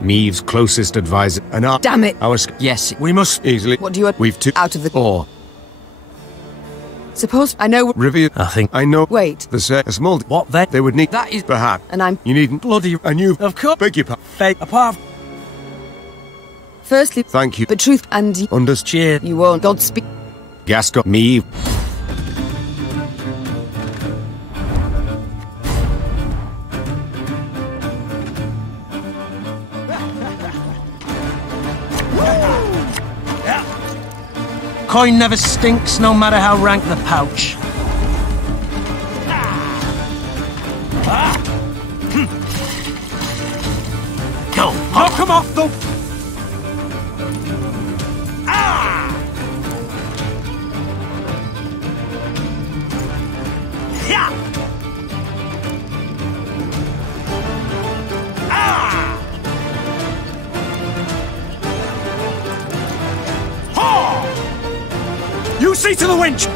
Meave's closest advisor. And our— Damn it! Yes, We must easily— What do you want? We've two— Out of the— Or— Suppose I know— Review. I think. I know. Wait. The set a small— What then? They would need— That is Perhaps. And I'm— You needn't— bloody. And you— Of course. Beg your pardon. Fake apart. Firstly, Thank you. the truth and Understood. Cheer. you won't. Godspeed. Gasco. Meave. Coin never stinks, no matter how rank the pouch. Go. Knock him off the... You see to the winch!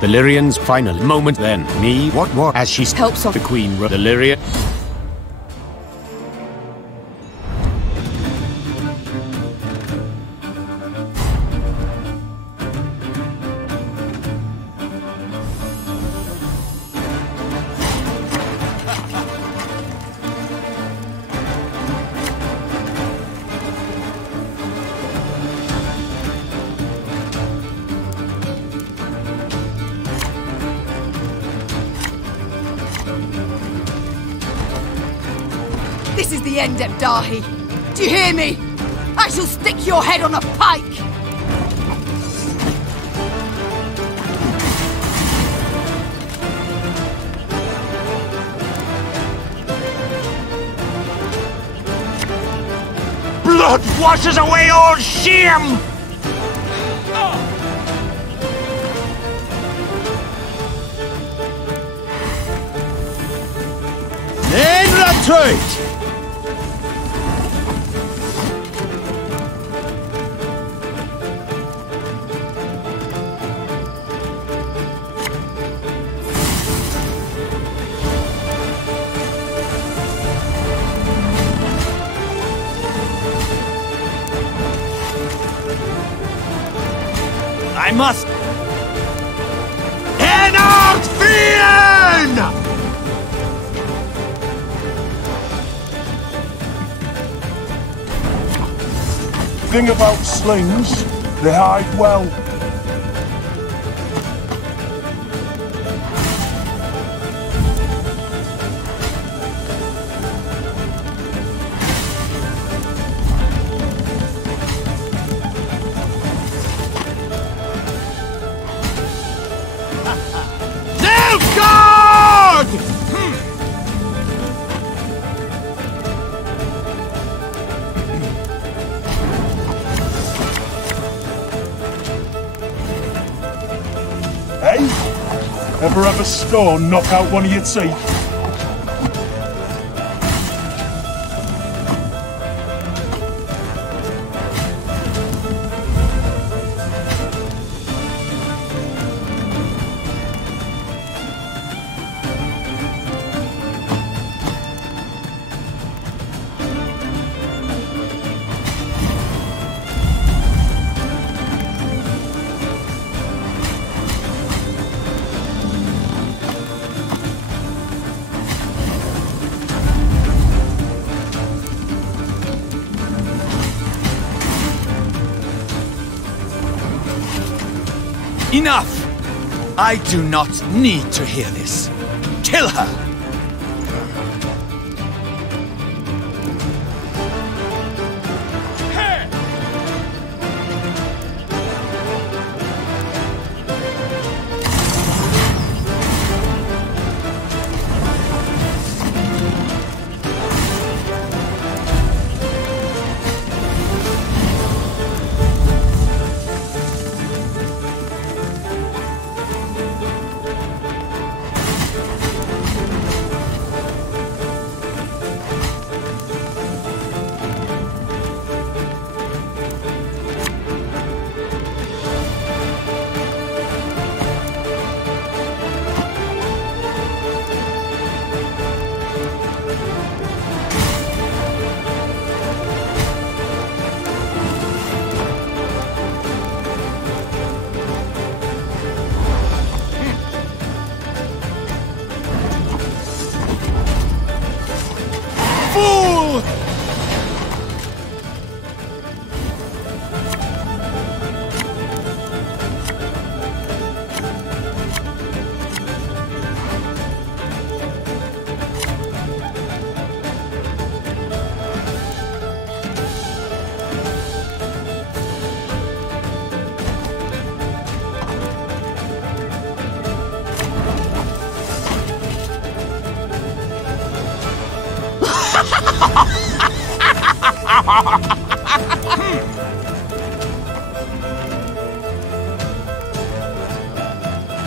The Lyrian's final moment then. Meave. What? As she Helps off. the Queen. The Lyrian. This is the end, Ebdahi. Do you hear me? I shall stick your head on a pike! Blood washes away all shame! In retreat! I must... In out Fiend! Thing about slings, they hide well. Ever have a stone knock out one of your teeth? Enough! I do not need to hear this. Kill her!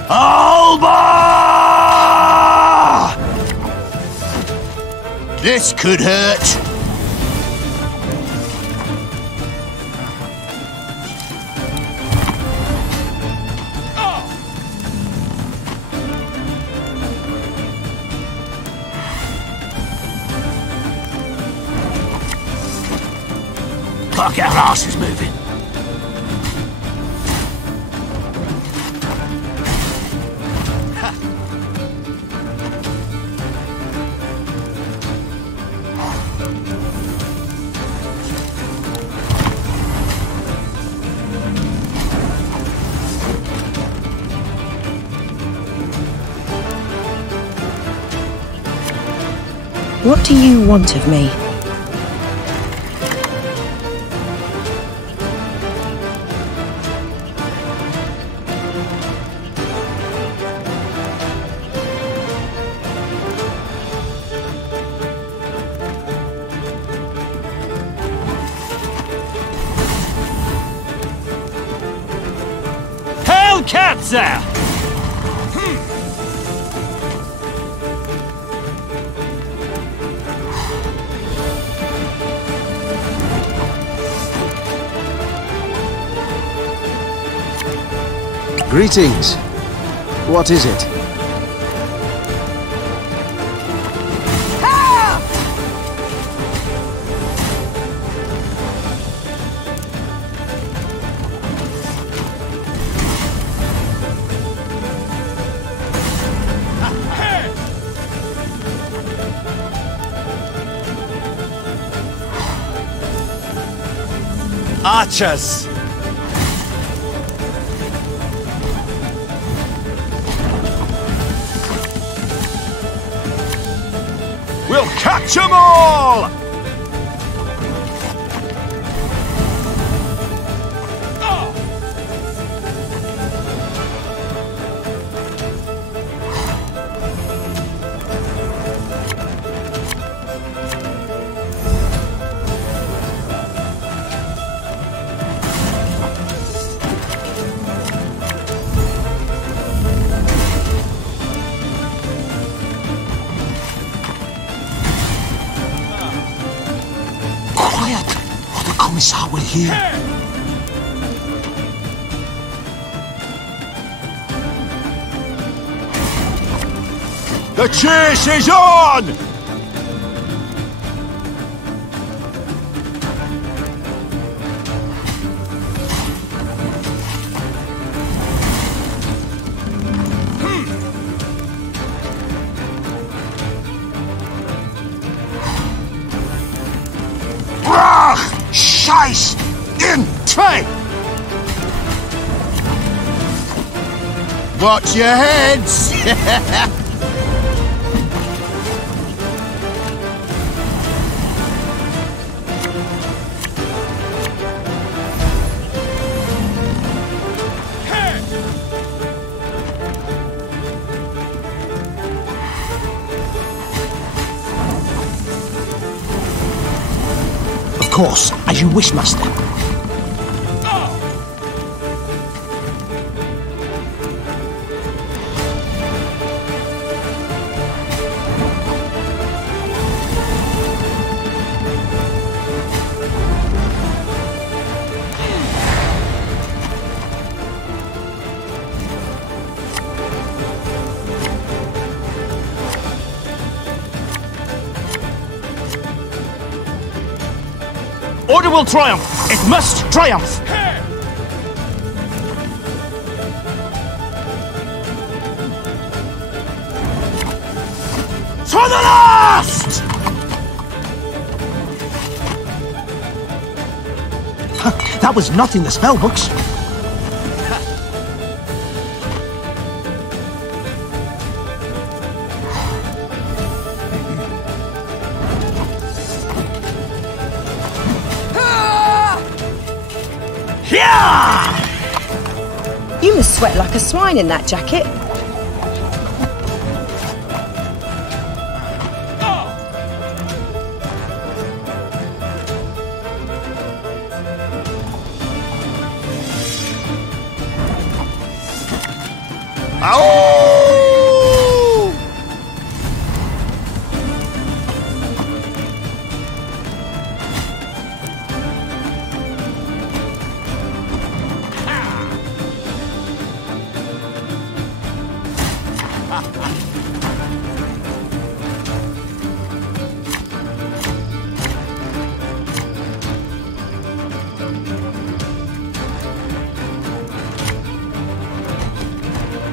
Alba! This could hurt. Can't get our asses moving. What do you want of me? Hellkatzer! Greetings. What is it? Archers! We'll catch 'em all! Commissar will hear. The chase is on! Scheiß! In train! Watch your heads! Of course, as you wish, master. Order will triumph! It must triumph! To the last! That was not in the spell books. You must sweat like a swine in that jacket.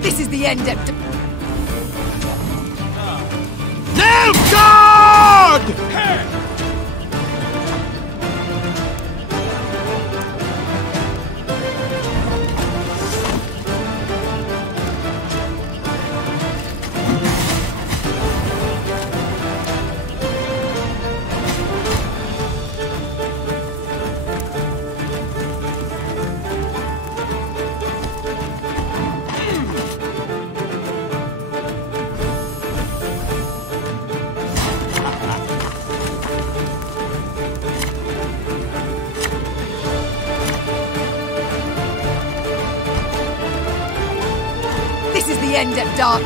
This is the end of... No, God! This is the end of dark.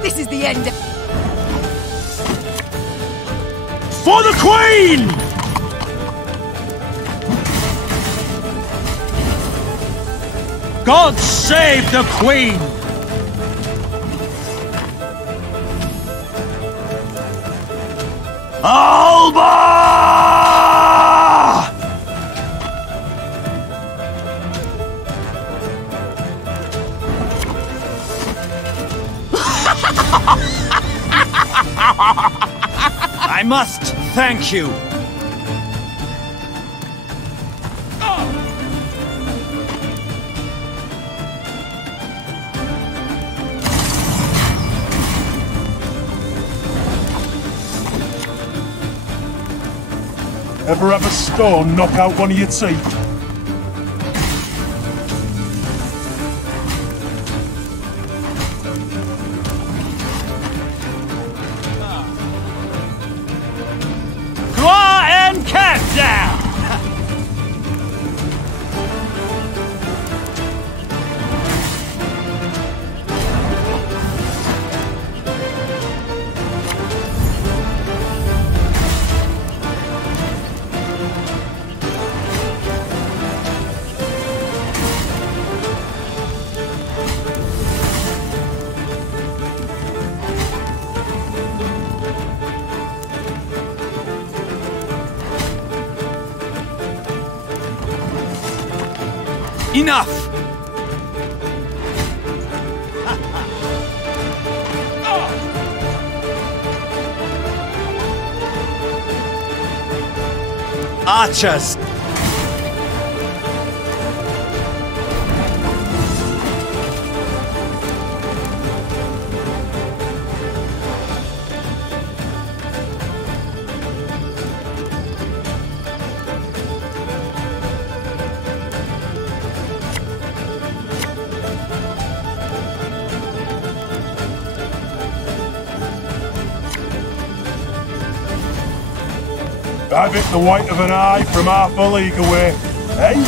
This is the end of... For the Queen! God save the Queen! Alba! I must thank you. Ever have a stone knock out one of your teeth? Gloire and cat down! Enough! Archers! I've hit the white of an eye from half a league away. Hey?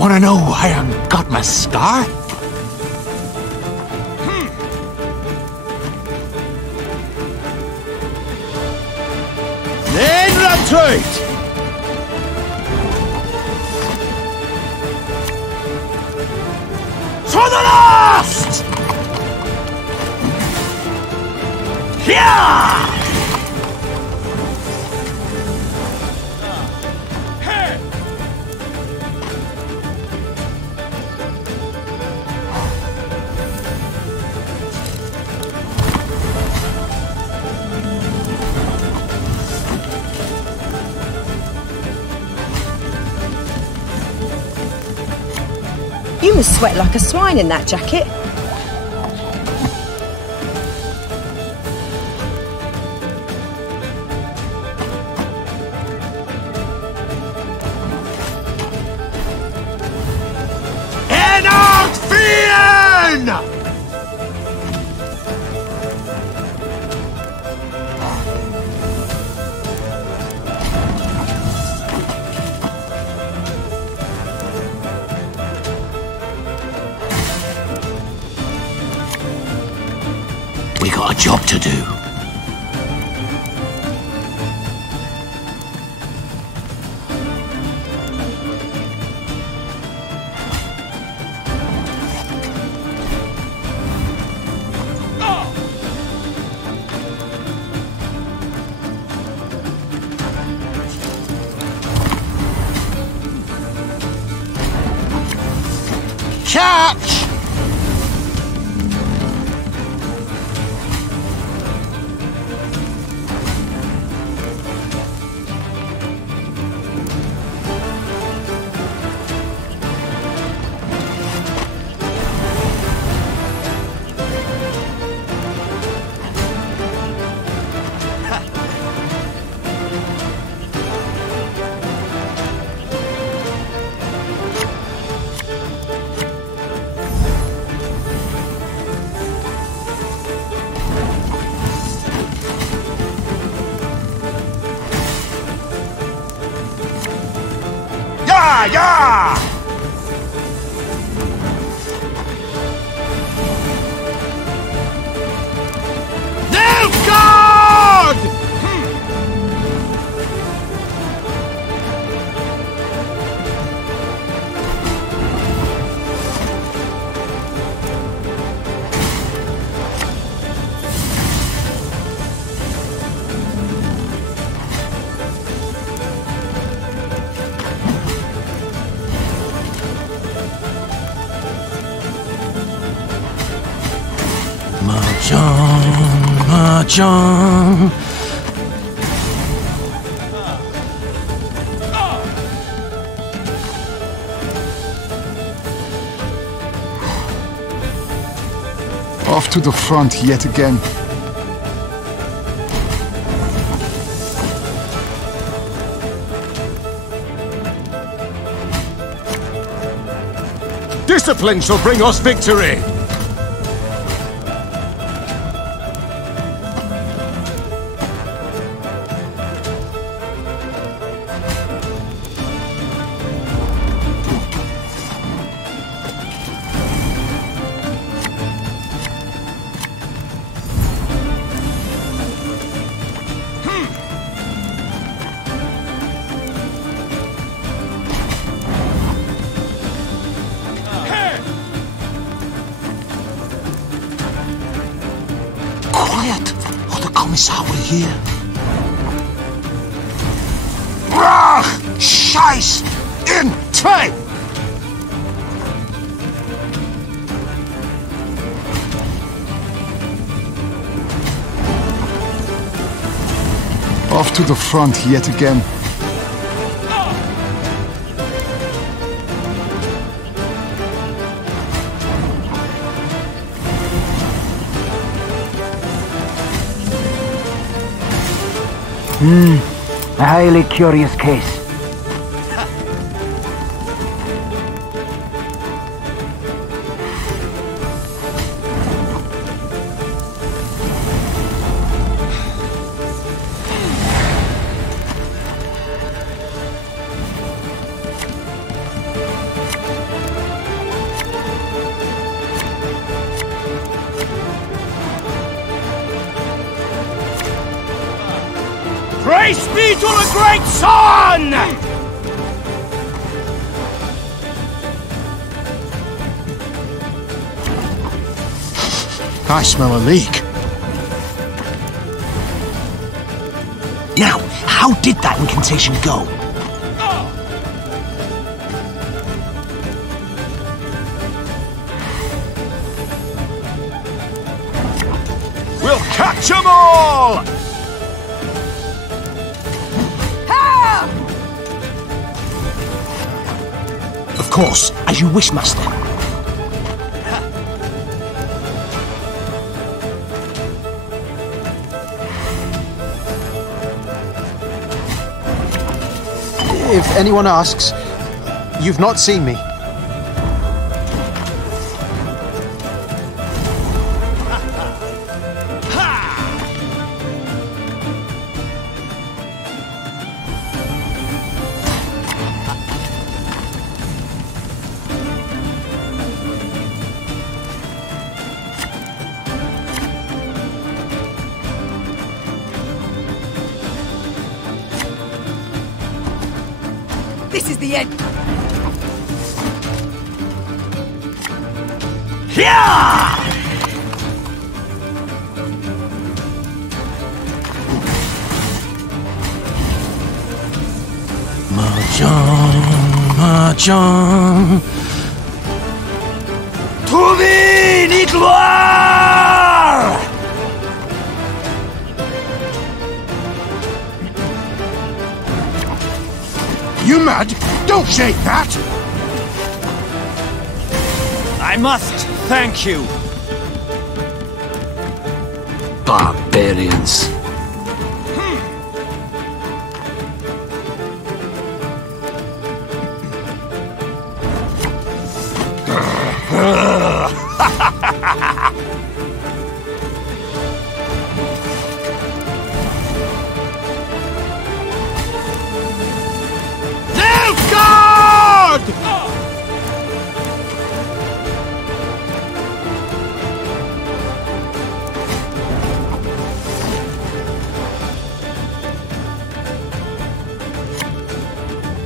Wanna know why I got my scar? Then run to it! To the last! Yeah! You must sweat like a swine in that jacket. We got a job to do. Catch! Yeah! No God! Mahjong. Off to the front yet again. Discipline shall bring us victory! Quiet, or the Commissar will hear. Brach! Scheiß! In Trey! Off to the front yet again. A highly curious case. Praise be to the great sun! I smell a leak. Now, how did that incantation go? We'll catch 'em all! Help! Of course, as you wish, Master. If anyone asks, you've not seen me. This is the end. Yeah! Mahjong. To be gloire! You mad? Don't shake that! I must thank you. Barbarians.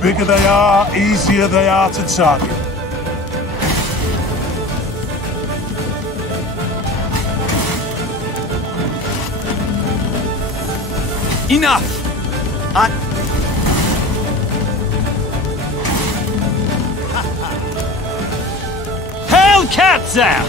Bigger they are, easier they are to target. Enough! Hellkatzer!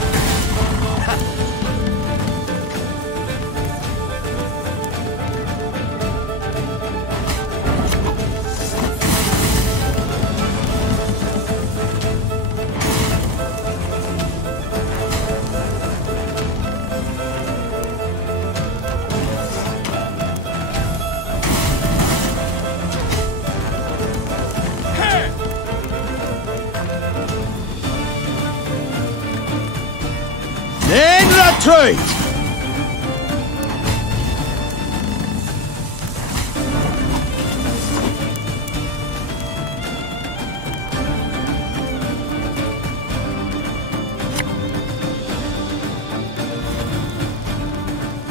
In retreat!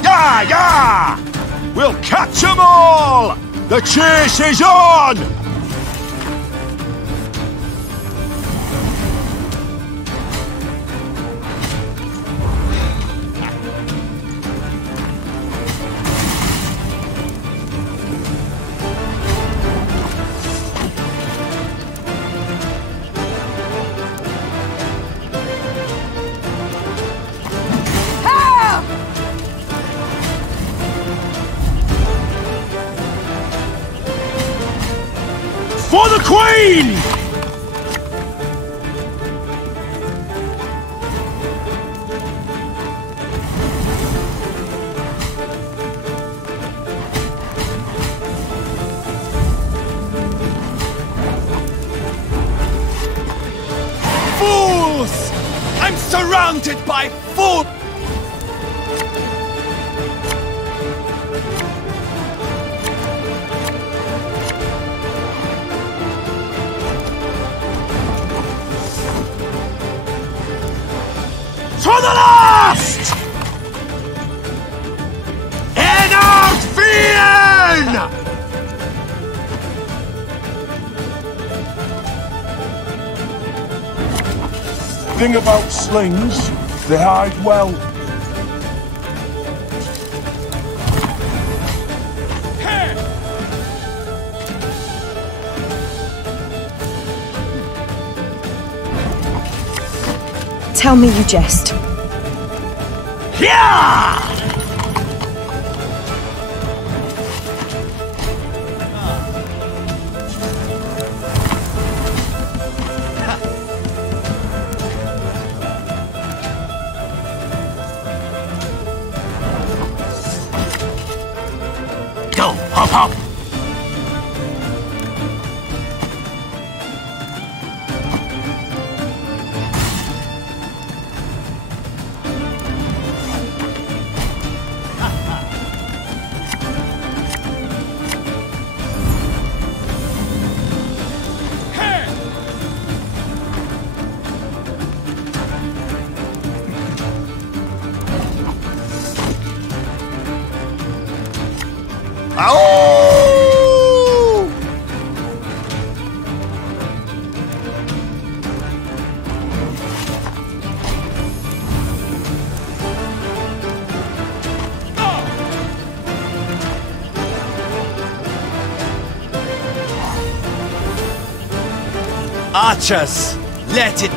Yeah, yeah! We'll catch 'em all! The chase is on! For the Queen! Fools! I'm surrounded by fools! To the last! En out Wien! Thing about slings, they hide well. Tell me you jest. Yeah! Go, hop, hop! Archers, let it...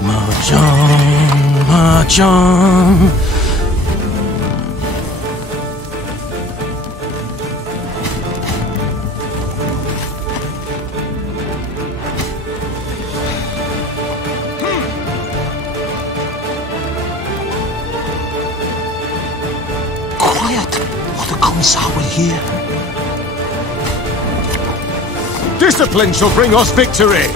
Mahjong, Mahjong. Quiet, or the Commissar will hear. Discipline shall bring us victory!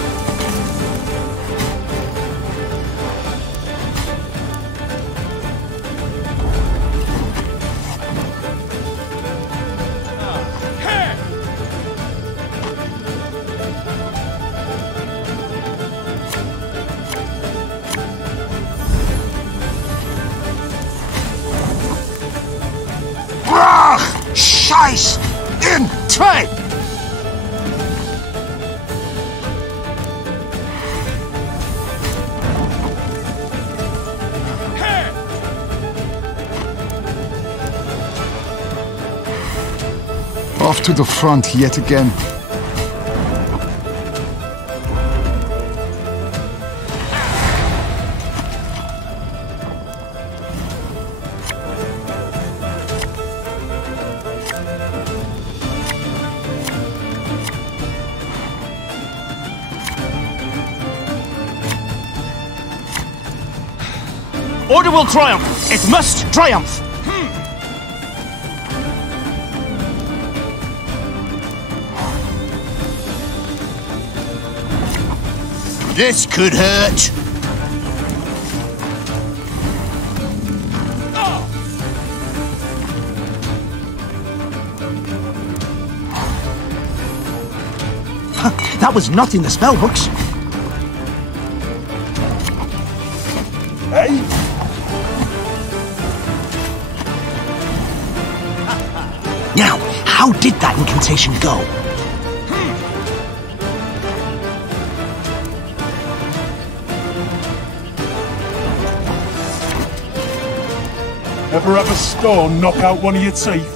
Scheiß! In Trade! Off to the front yet again. Order will triumph! It must triumph! This could hurt. That was not in the spell books. Hey? Now, how did that incantation go? Ever have a stone knock out one of your teeth?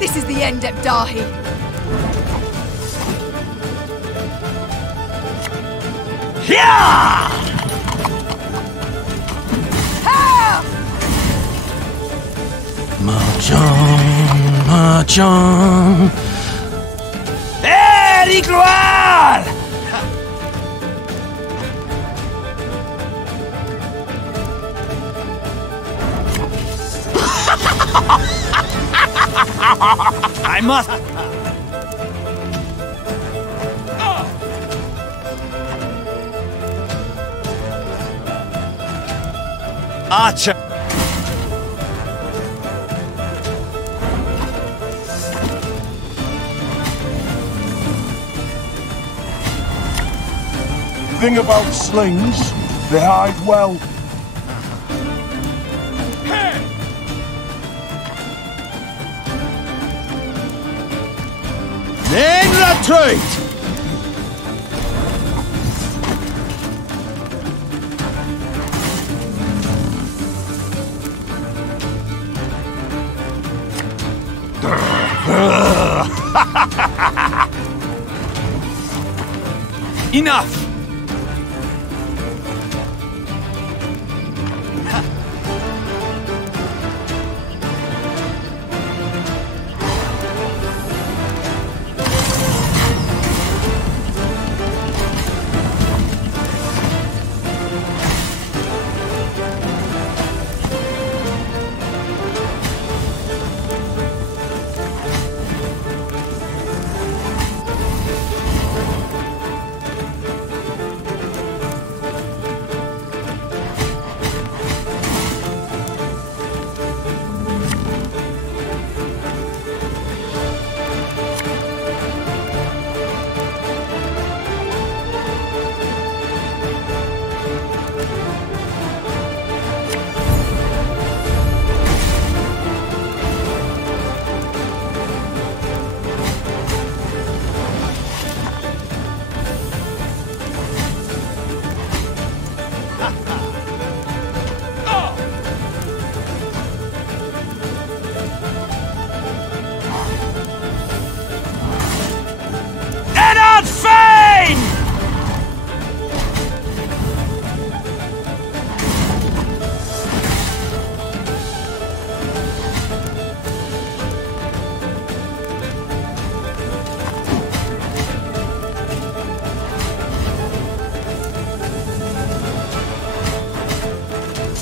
This is the end, Dahi. Yeah! Mahjong, Mahjong. Gloire! I must... Archer! Thing about slings, they hide well. Then retreat! Enough!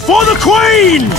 For the Queen!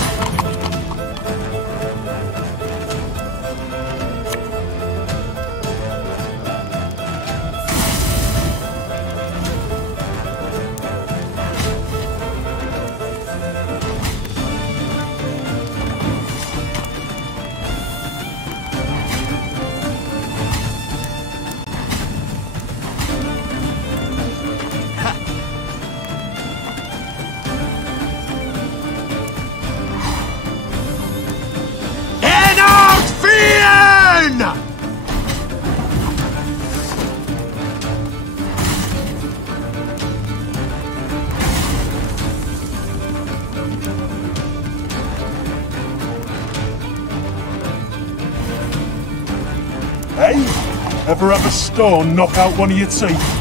Hey, ever have a stone knock out one of your teeth?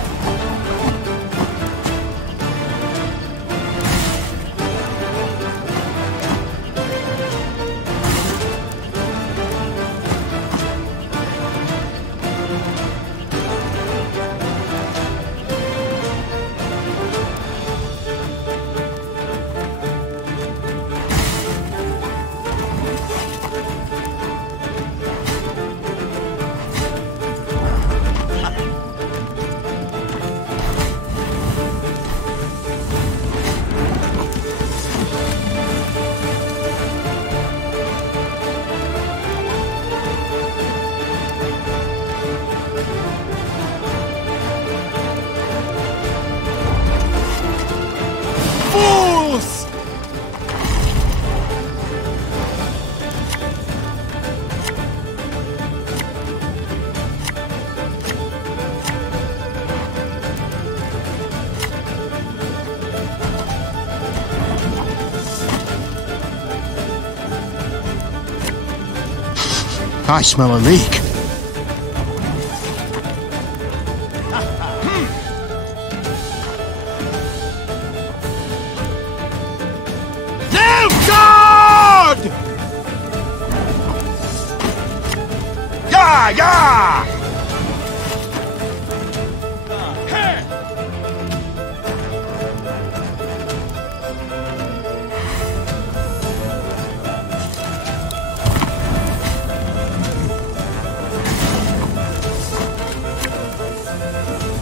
I smell a leak. No God! Yeah, yeah!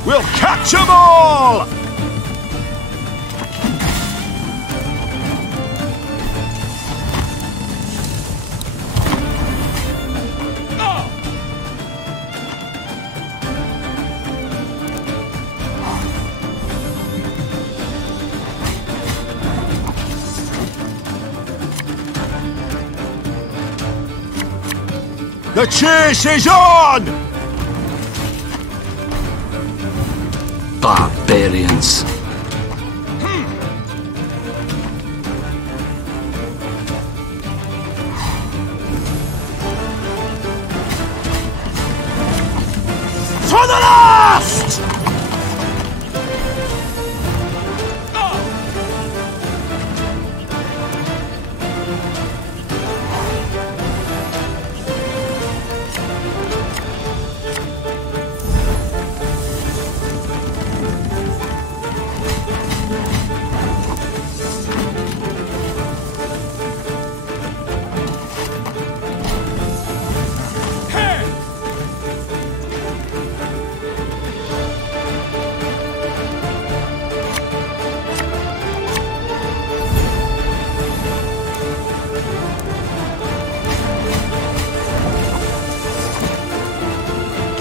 We'll catch 'em all! The chase is on! Barbarians. To the last!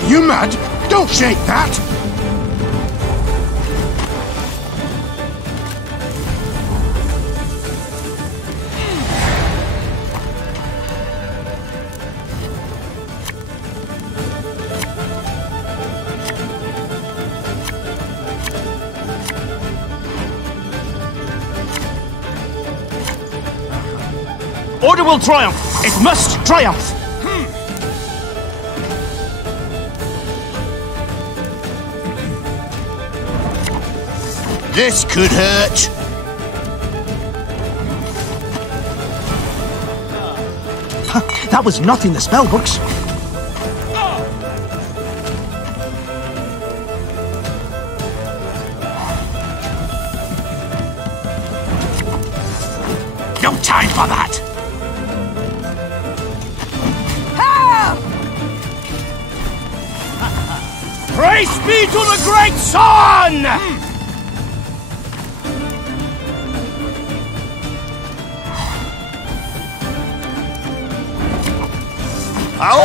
You mad? Don't shake that! Order will triumph! It must triumph! This could hurt. That was not in the spellbooks. No time for that. Praise be to the great sun! Ow!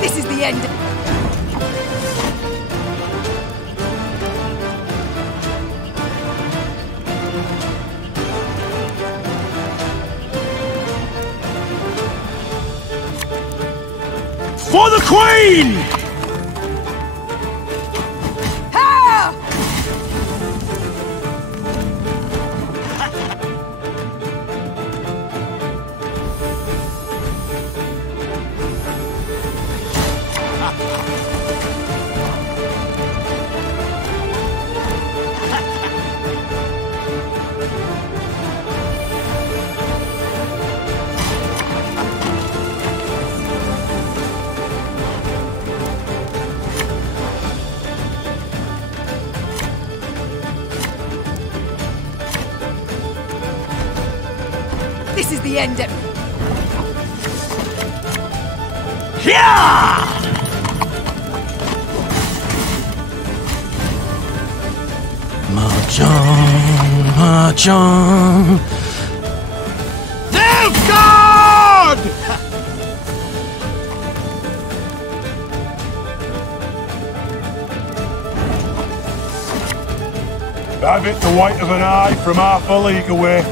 This is the end. For the Queen! Ah! This is the end. Yeah! March on, march on. Nilfgaard! Have it the white of an eye from half a league away.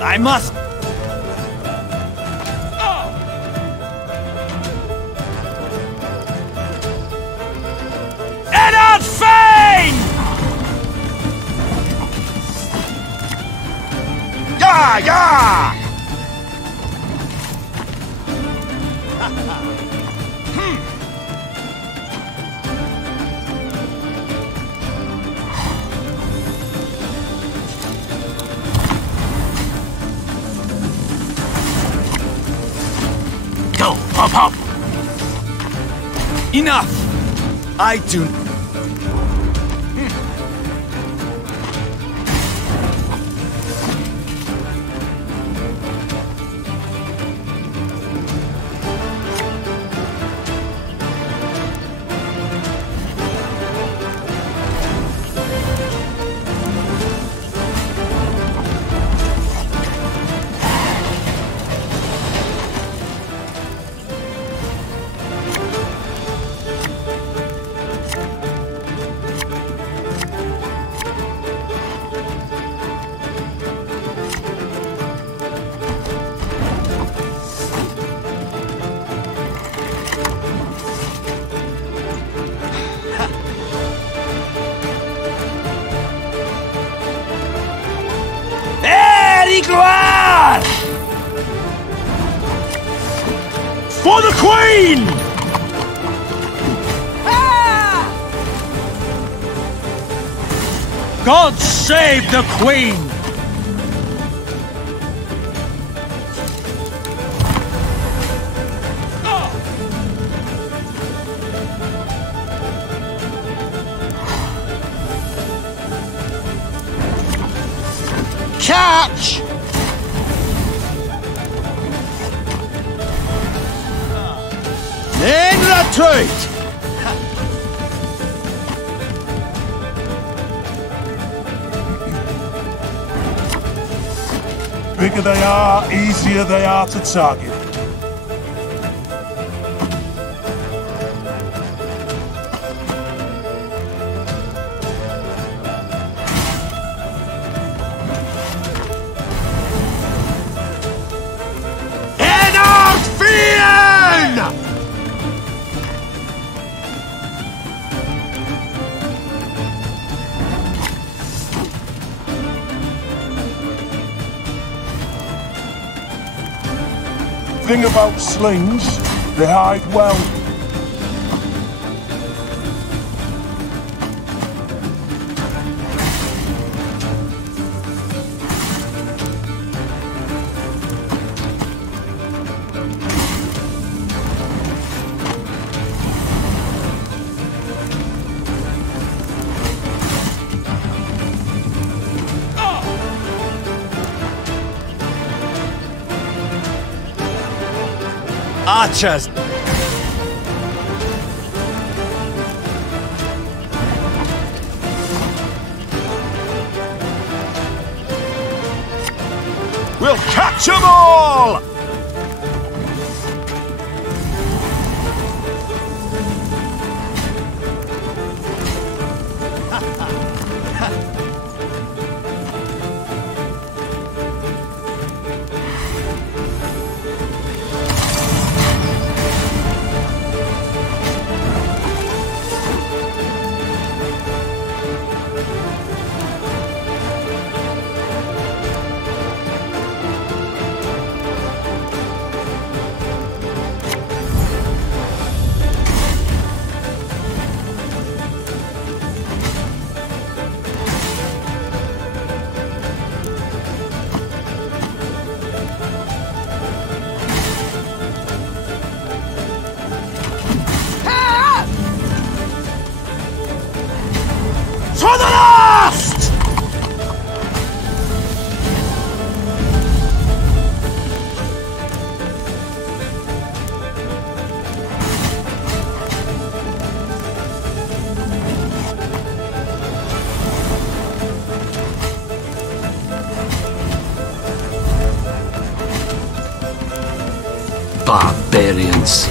I must. Eddard Fane! Yeah, yeah! Enough! I do... For the Queen! God save the Queen! Catch! In retreat! Bigger they are, easier they are to target. Thing about slings, they hide well. Archers! We'll catch them all! To the last! Barbarians.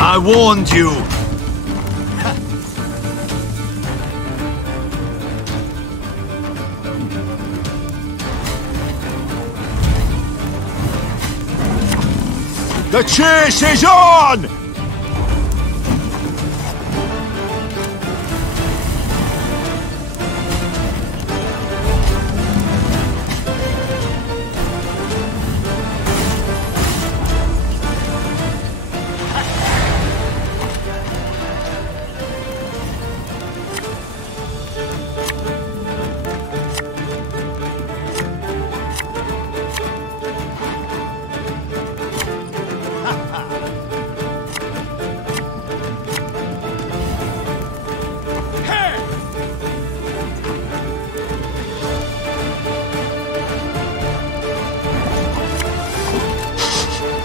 I warned you! The chase is on!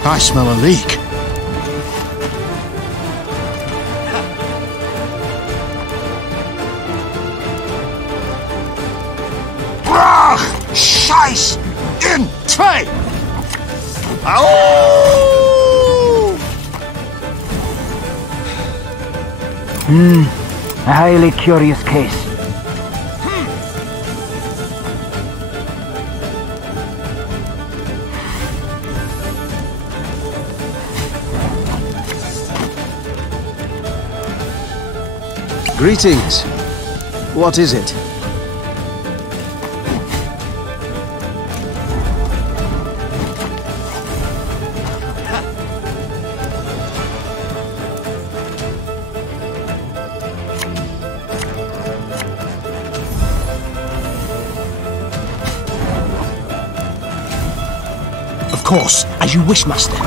I smell a leak. Brach! Scheiß! In Tay! Au! A highly curious case. Greetings. What is it? Of course, as you wish, master.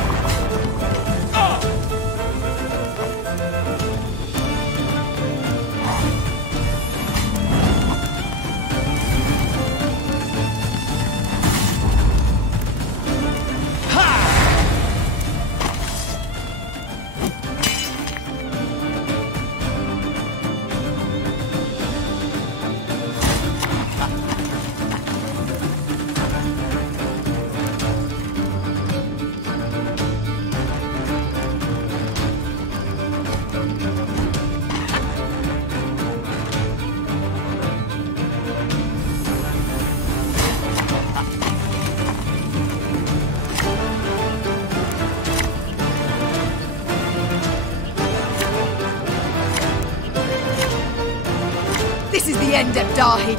This is the end of Dahi.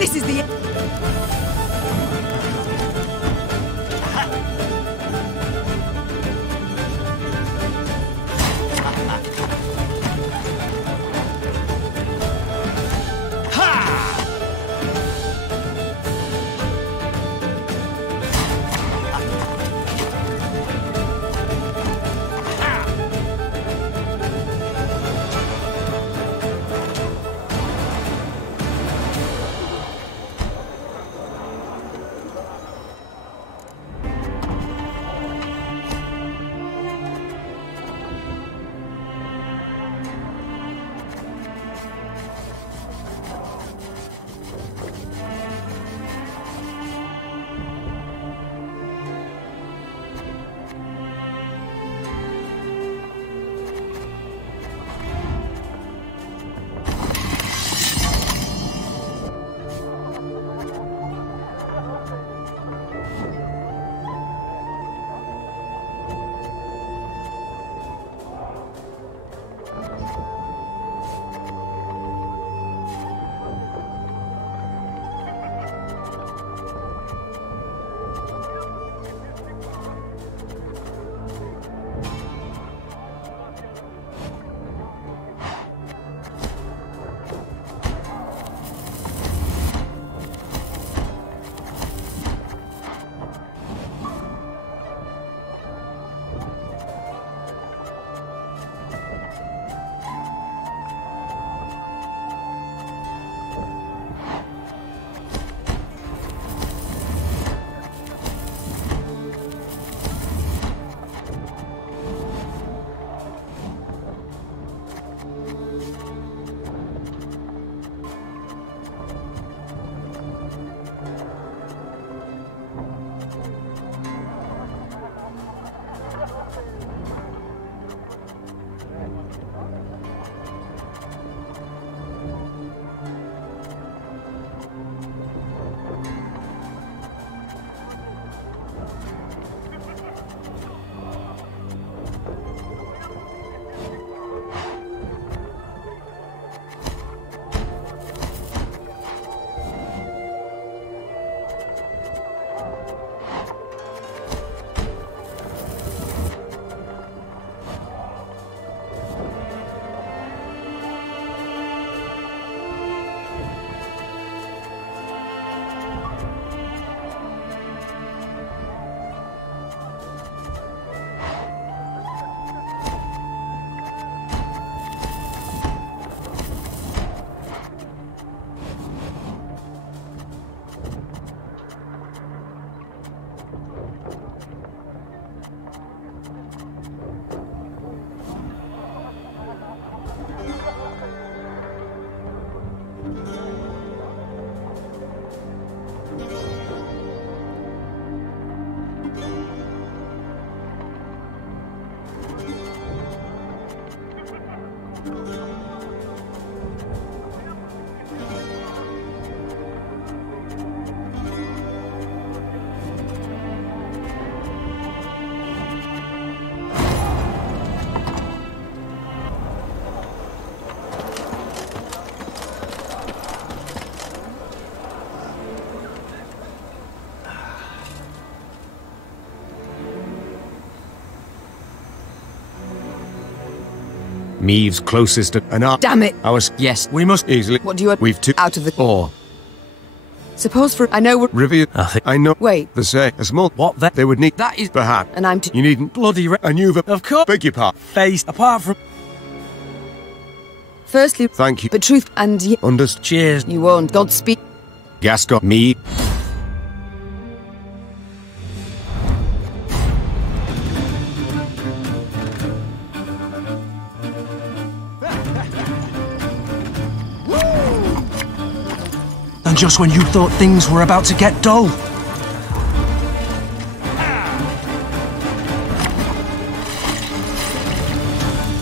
This is the... Meave's closest to... And Damn it! I was... Yes, we must... Easily... What do you want? We've two... Out of the... Or... Suppose for... I know we're... Review... I know... Wait. The say... A small... What the... They would need... That is... Perhaps. And I'm to... You needn't... Bloody And you've... Of course. Beg your pardon. Face. Apart from... Firstly... Thank you. But truth and... Understood. Cheers. You won't. Godspeed. Gascon. Me... And just when you thought things were about to get dull.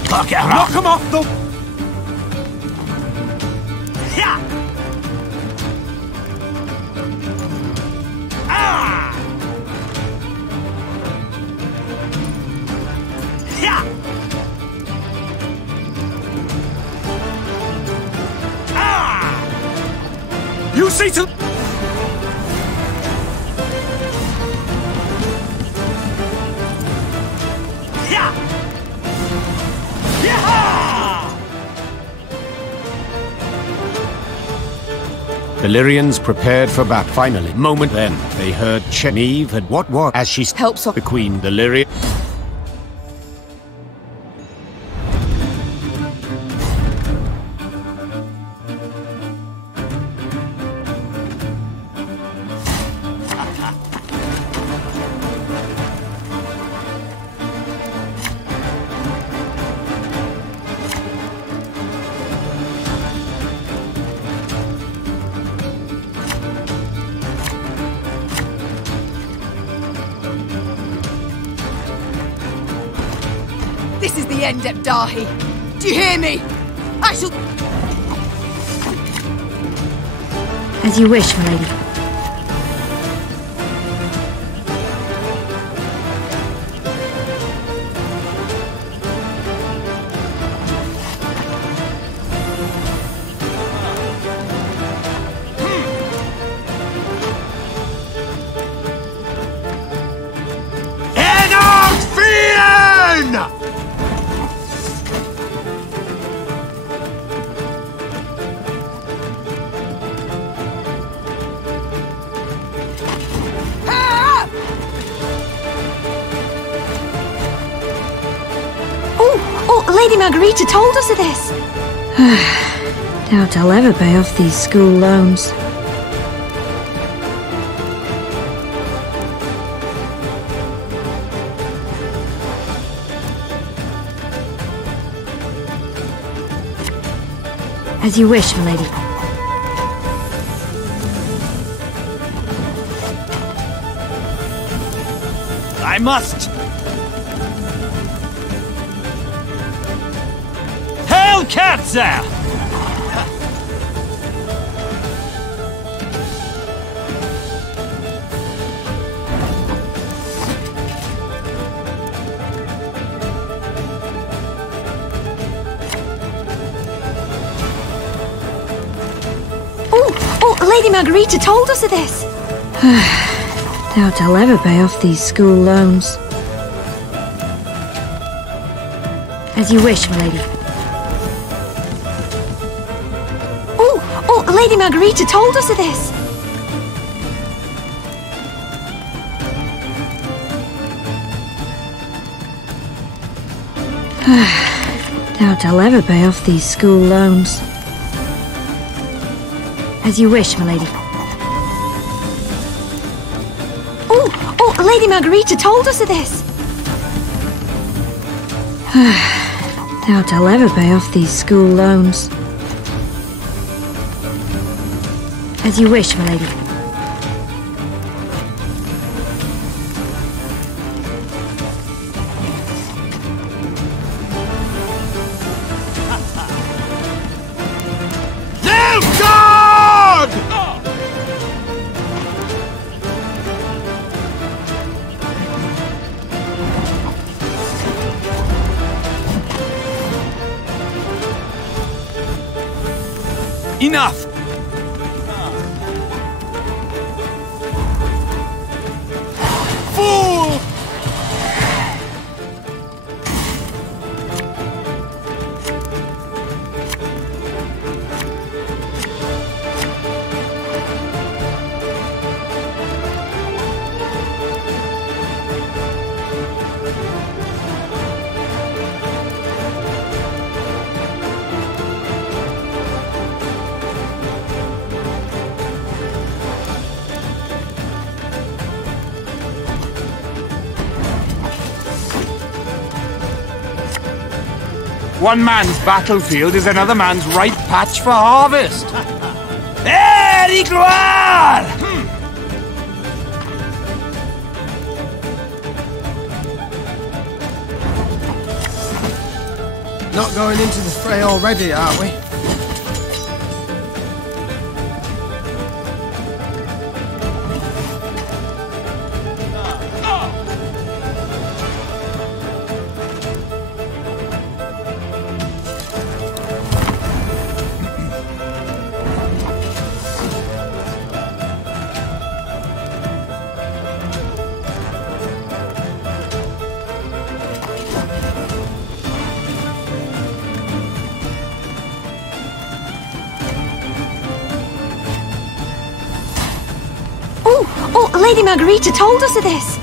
Fuck it, knock him off the... Yeah. Ah. Yeah. Ah. You see to... Yeah. The Lyrians prepared for battle. Finally, moment then, they heard Meave had what as she Helps off. the Queen, the Lyrian. This is the end, Dahi. Do you hear me? I shall... As you wish, my lady. Lady Margarita told us of this. Doubt I'll ever pay off these school loans. As you wish, my lady. I must! Hellkatzer! Lady Margarita told us of this. Doubt I'll ever pay off these school loans. As you wish, my lady. Lady Margarita told us of this. Doubt I'll ever pay off these school loans. As you wish, my lady. Lady Margarita told us of this. Doubt I'll ever pay off these school loans. As you wish, my lady. Enough! Fool! One man's battlefield is another man's ripe patch for harvest. Hey, gloire! Not going into the fray already, are we? Oh, Lady Margarita told us of this.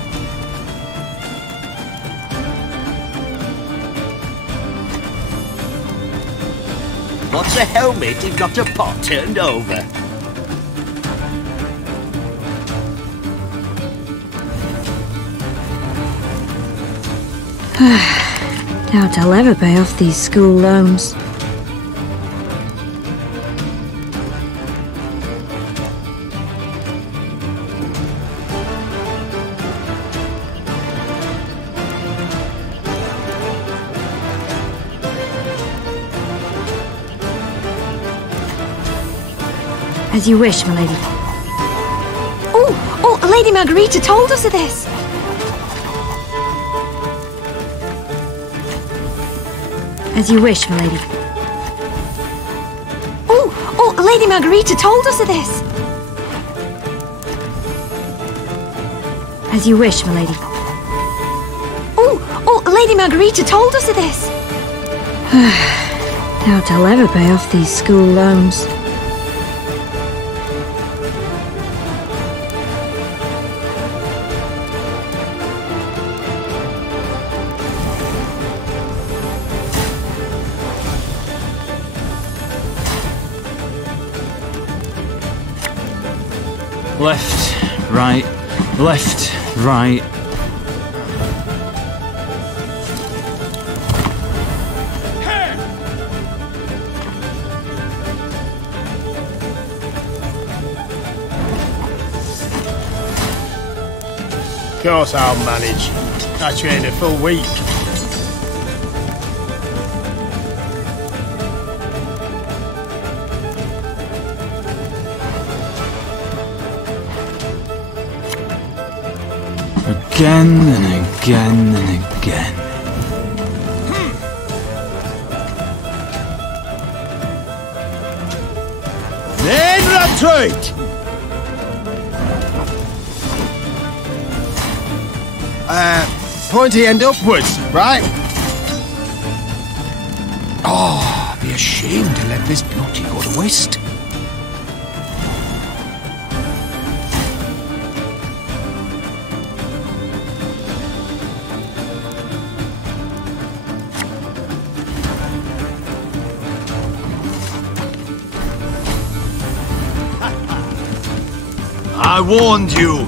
What's a helmet if not a pot turned over? Doubt I'll ever pay off these school loans. As you wish, my lady. Oh, Lady Margarita told us of this. As you wish, my lady. Oh, Lady Margarita told us of this. As you wish, my lady. Oh, Lady Margarita told us of this. Doubt I'll ever pay off these school loans. Left, right, left, right. Of course I'll manage. I trained a full week. Again and again and again. Then retreat! Pointy end upwards, right? Oh, I'd be ashamed to let this beauty go to waste. I warned you!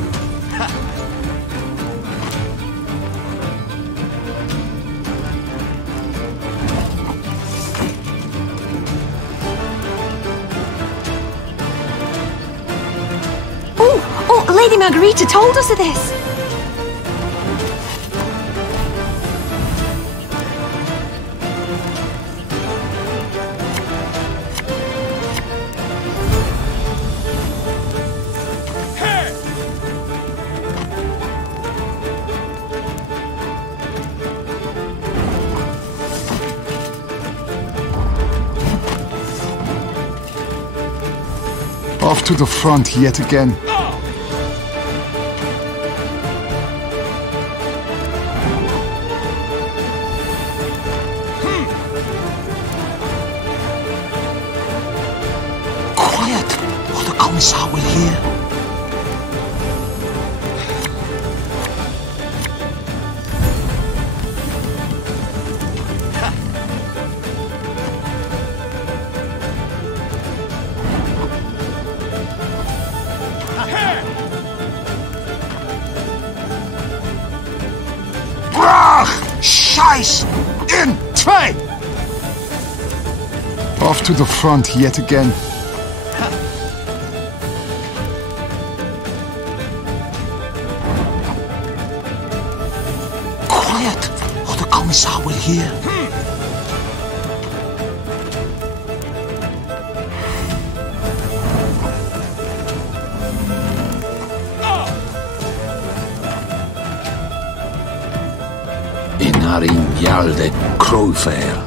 Oh, Lady Margarita told us of this. Off to the front yet again. Quiet, or the Commissar will hear. Brach! Scheiß! In! Zwei! Off to the front yet again. Quiet, or the Commissar will hear. Inarin Yalde Crowfair.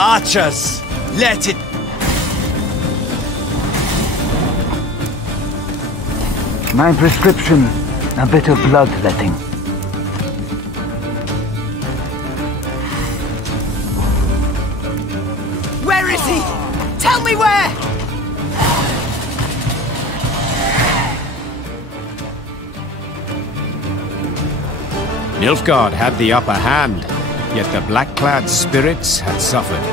Archers, let it... My prescription, a bit of bloodletting. Where is he? Tell me where! Nilfgaard had the upper hand, yet the black-clad spirits had suffered.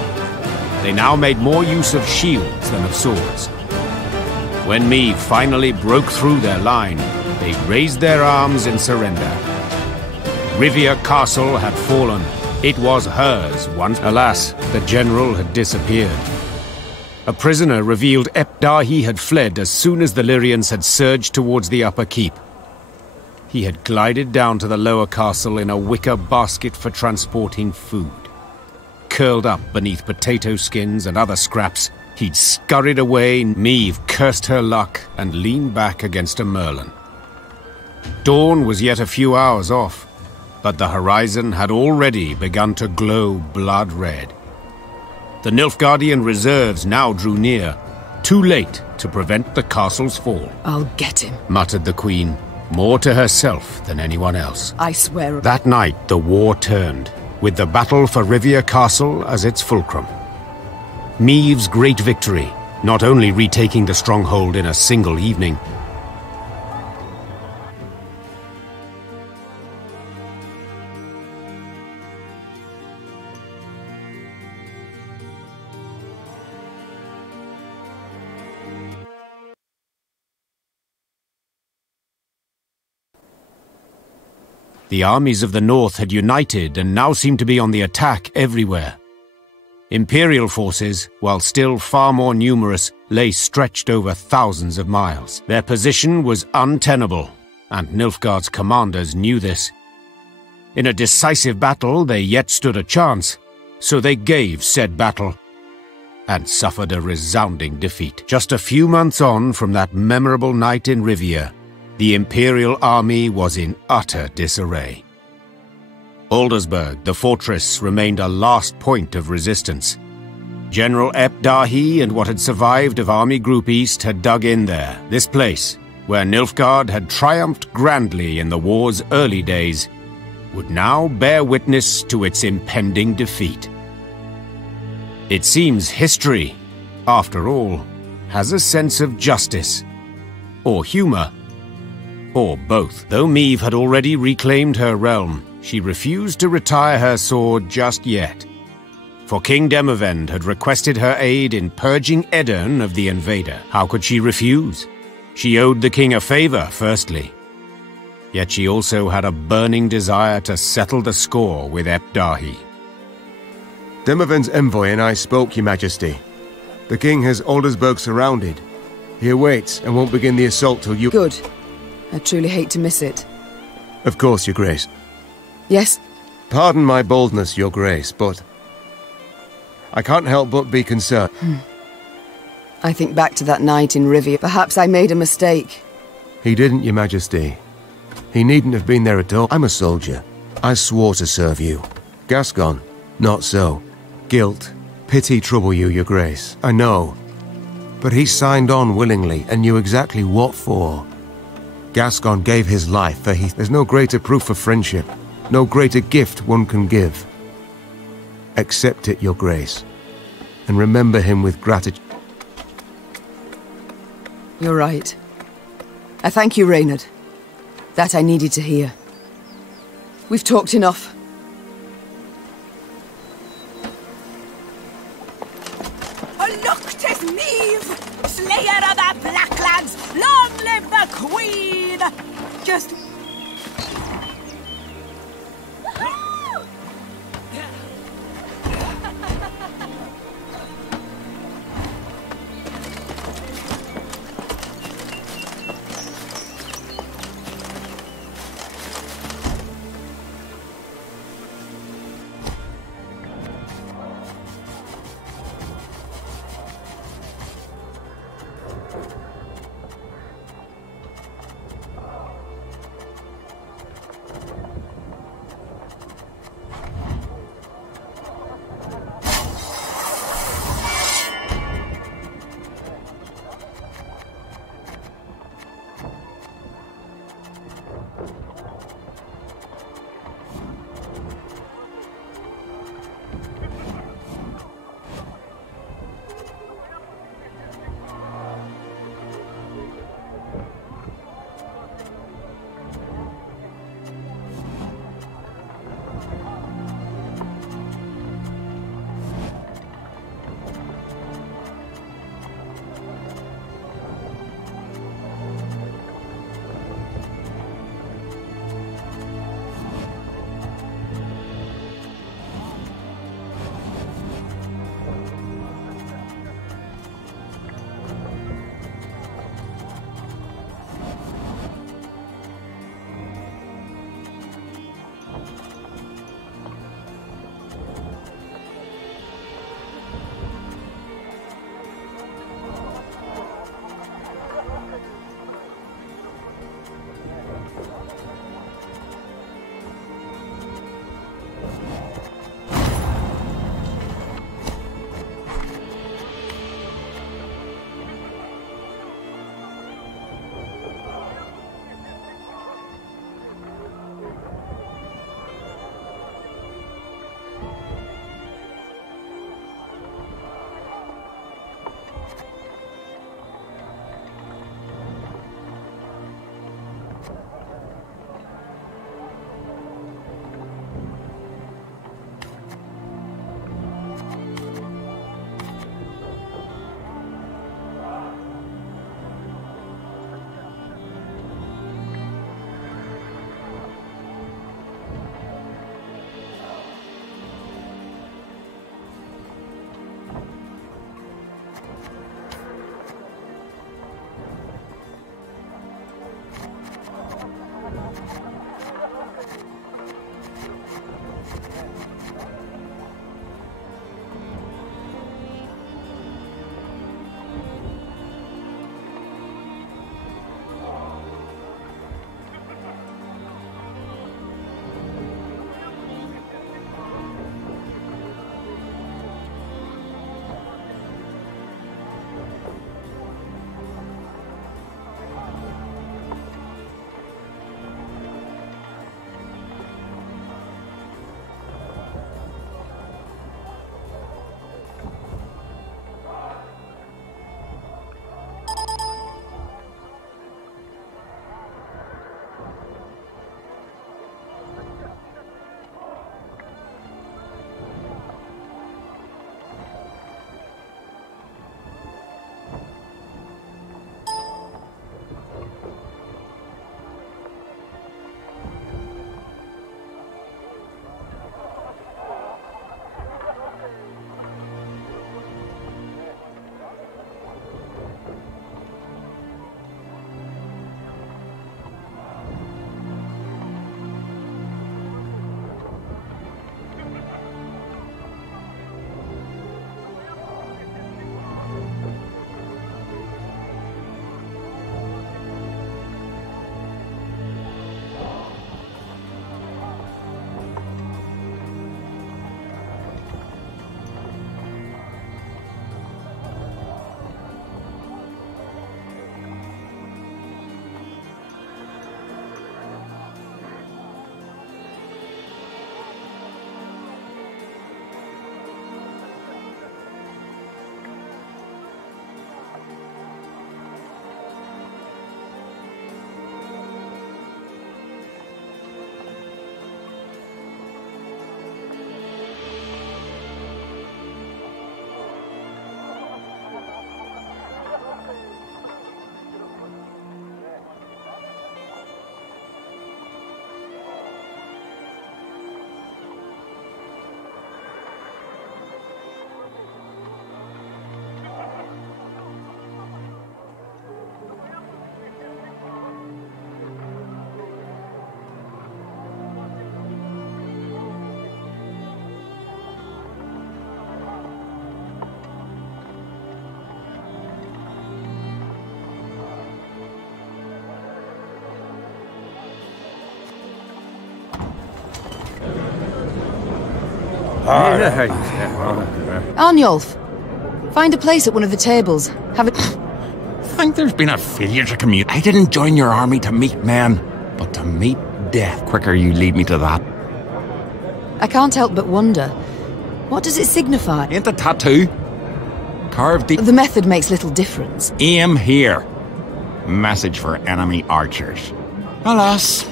They now made more use of shields than of swords. When Meve finally broke through their line, they raised their arms in surrender. Rivia Castle had fallen. It was hers once. Alas, the general had disappeared. A prisoner revealed Epdahi had fled as soon as the Lyrians had surged towards the upper keep. He had glided down to the lower castle in a wicker basket for transporting food. Curled up beneath potato skins and other scraps, he'd scurried away. Meve cursed her luck and leaned back against a merlin. Dawn was yet a few hours off, but the horizon had already begun to glow blood red. The Nilfgaardian reserves now drew near, too late to prevent the castle's fall. I'll get him, muttered the queen, more to herself than anyone else. I swear. That night the war turned, with the battle for Rivia Castle as its fulcrum. Meve's great victory, not only retaking the stronghold in a single evening, the armies of the north had united and now seemed to be on the attack everywhere. Imperial forces, while still far more numerous, lay stretched over thousands of miles. Their position was untenable, and Nilfgaard's commanders knew this. In a decisive battle they yet stood a chance, so they gave said battle, and suffered a resounding defeat. Just a few months on from that memorable night in Rivia, the Imperial army was in utter disarray. Aldersburg, the fortress, remained a last point of resistance. General Epdahi and what had survived of Army Group East had dug in there. This place, where Nilfgaard had triumphed grandly in the war's early days, would now bear witness to its impending defeat. It seems history, after all, has a sense of justice, or humor, or both. Though Meve had already reclaimed her realm, she refused to retire her sword just yet. For King Demavend had requested her aid in purging Edirn of the invader. How could she refuse? She owed the king a favor, firstly. Yet she also had a burning desire to settle the score with Epdahi. Demavend's envoy and I spoke, Your Majesty. The king has Aldersburg surrounded. He awaits and won't begin the assault till you— Good. I truly hate to miss it. Of course, Your Grace. Yes? Pardon my boldness, Your Grace, but I can't help but be concerned. I think back to that night in Rivia. Perhaps I made a mistake. He didn't, Your Majesty. He needn't have been there at all. I'm a soldier. I swore to serve you. Gascon, not so. Guilt, pity trouble you, Your Grace. I know. But he signed on willingly and knew exactly what for. Gascon gave his life for Heath. There's no greater proof of friendship, no greater gift one can give. Accept it, Your Grace, and remember him with gratitude. You're right. I thank you, Reynard. That I needed to hear. We've talked enough. you that just... Arnulf, find a place at one of the tables. Have it. Think there's been a failure to commute. I didn't join your army to meet men, but to meet death. Quicker you lead me to that. I can't help but wonder. What does it signify? Ain't the tattoo? Carved deep. The method makes little difference. Aim here. Message for enemy archers. Alas,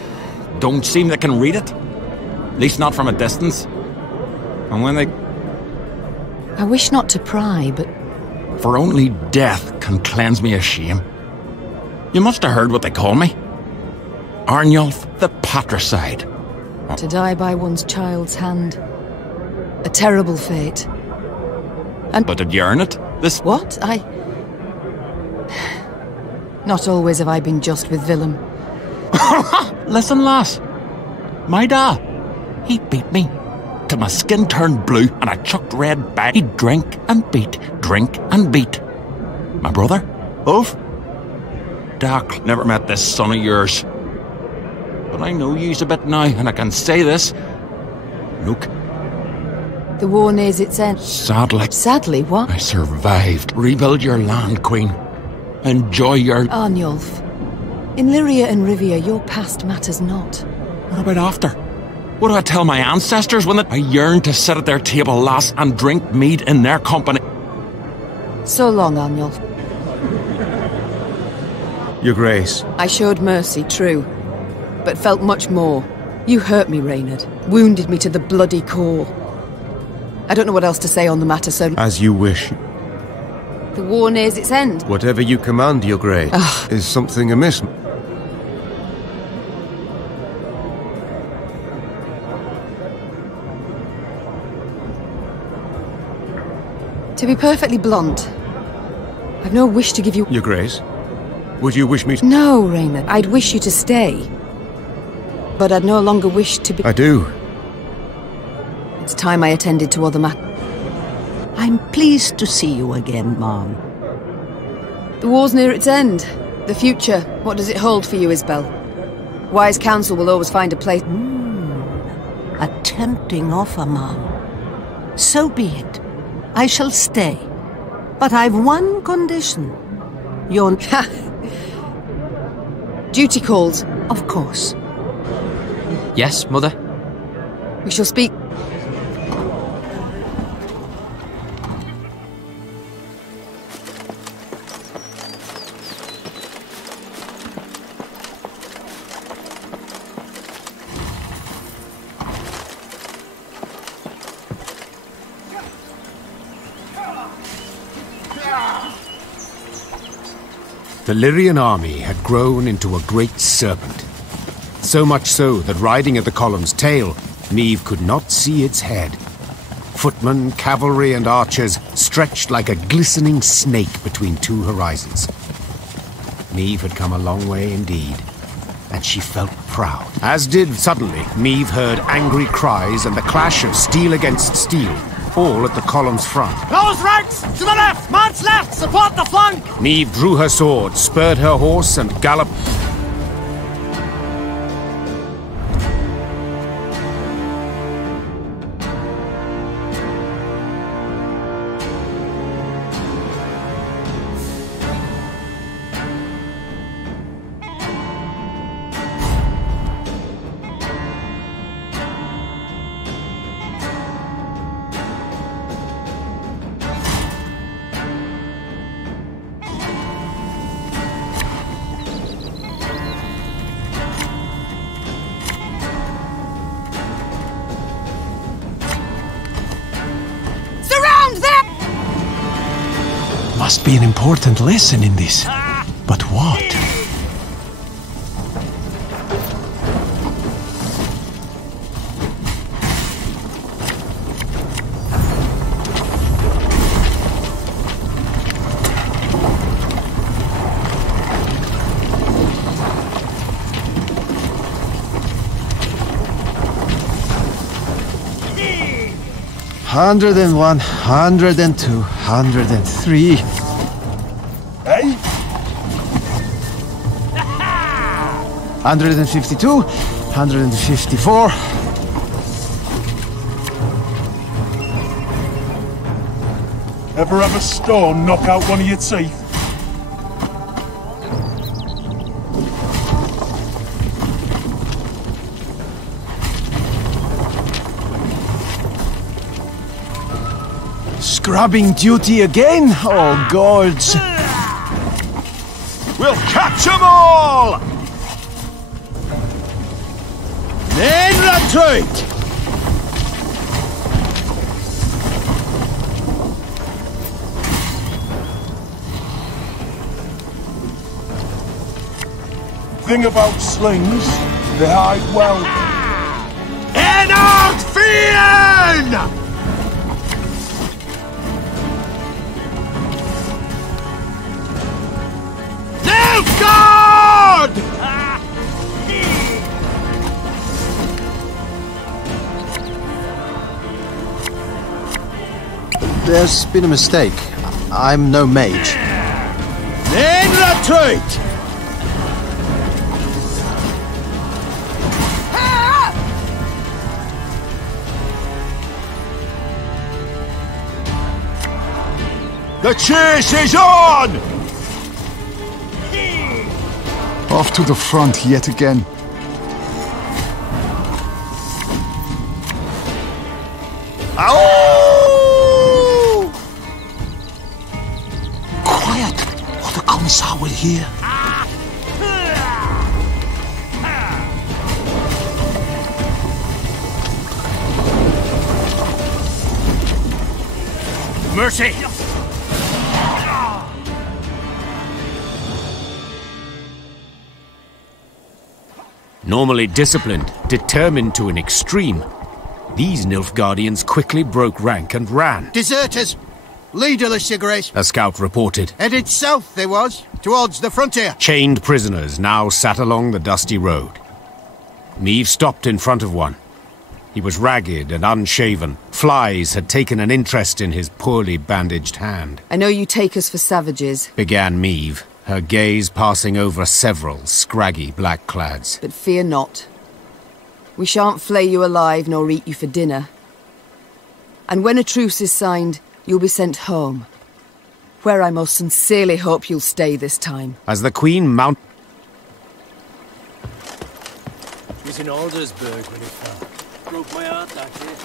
don't seem they can read it. At least not from a distance. And when they... I wish not to pry, but... For only death can cleanse me of shame. You must have heard what they call me. Arnulf the Patricide. To die by one's child's hand. A terrible fate. And... But did you earn it? This... What? Not always have I been just with Willem. Listen, lass. My dad, he beat me. Till my skin turned blue and I chucked red back. He'd drink and beat, drink and beat. My brother, Ulf? Doc, never met this son of yours. But I know you's a bit now, and I can say this. Look. The war nears its end. Sadly. Sadly, what? I survived. Rebuild your land, Queen. Enjoy your... Arnulf. In Lyria and Rivia, your past matters not. What about after? What do I tell my ancestors when I yearn to sit at their table, lass, and drink mead in their company? So long, Arnulf. Your Grace. I showed mercy, true, but felt much more. You hurt me, Reynard. Wounded me to the bloody core. I don't know what else to say on the matter, so... As you wish. The war nears its end. Whatever you command, Your Grace. Is something amiss? To be perfectly blunt, I've no wish to give you... Your Grace? Would you wish me to... No, Reynard. I'd wish you to stay. But I'd no longer wish to be... I do. It's time I attended to other matters. I'm pleased to see you again, Mom. The war's near its end. The future, what does it hold for you, Isbel? Wise counsel will always find a place... A tempting offer, Mom. So be it. I shall stay. But I've one condition. Your... Duty calls. Of course. Yes, Mother? We shall speak... The Lyrian army had grown into a great serpent. So much so that riding at the column's tail, Niamh could not see its head. Footmen, cavalry and archers stretched like a glistening snake between two horizons. Niamh had come a long way indeed, and she felt proud. As did, suddenly, Niamh heard angry cries and the clash of steel against steel, all at the column's front. Close ranks! To the left! March left! Support the flank! Niamh drew her sword, spurred her horse, and galloped... Must be an important lesson in this. But what? Hundred and 102, 103. Hey? 152, 154. Ever have a stone knock out one of your teeth? Scrubbing duty again? Oh, gods! We'll catch 'em all! Men retreat! Thing about slings, they hide well. Ennard Fian! God! There's been a mistake. I'm no mage. Men retreat! The chase is on! Off to the front yet again. Ow! Quiet, or the Commissar will hear. Mercy! Normally disciplined, determined to an extreme, these Nilfgaardians quickly broke rank and ran. Deserters! Leaderless, Your Grace. A scout reported. Headed south they was, towards the frontier. Chained prisoners now sat along the dusty road. Meave stopped in front of one. He was ragged and unshaven. Flies had taken an interest in his poorly bandaged hand. I know you take us for savages, Began Meave, her gaze passing over several scraggy black-clads. but fear not. We shan't flay you alive nor eat you for dinner. And when a truce is signed, you'll be sent home, where I most sincerely hope you'll stay this time. As the Queen mounted... He was in Aldersburg when he fell. Broke my heart, that did.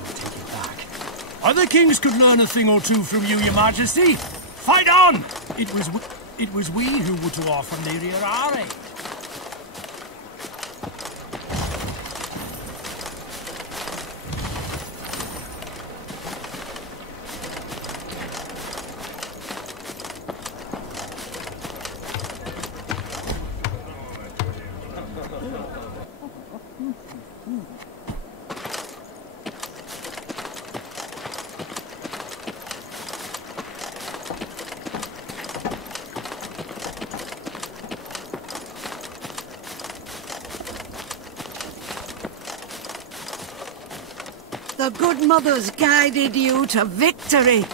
I'll take it back. Other kings could learn a thing or two from you, Your Majesty. Fight on! It was we who were to offer nearer our aid. The good mothers guided you to victory.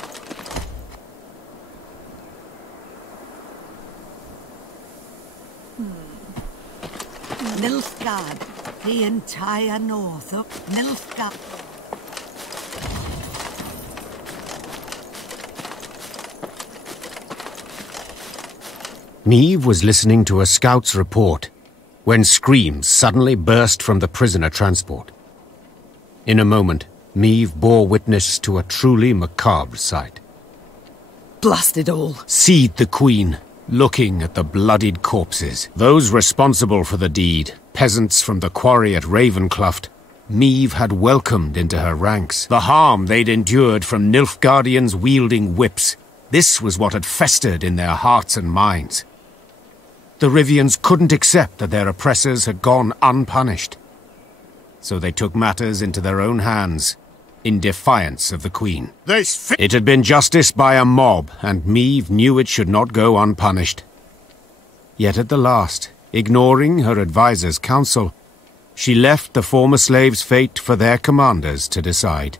Nilfgaard, the entire north of Nilfgaard. Meave was listening to a scout's report when screams suddenly burst from the prisoner transport. In a moment, Meave bore witness to a truly macabre sight. Blast it all. Seed the Queen, looking at the bloodied corpses. Those responsible for the deed, peasants from the quarry at Ravencloft, Meave had welcomed into her ranks. The harm they'd endured from Nilfgaardians wielding whips, this was what had festered in their hearts and minds. The Rivians couldn't accept that their oppressors had gone unpunished. So they took matters into their own hands, in defiance of the Queen. It had been justice by a mob, and Meave knew it should not go unpunished. Yet at the last, ignoring her advisor's counsel, she left the former slaves' fate for their commanders to decide.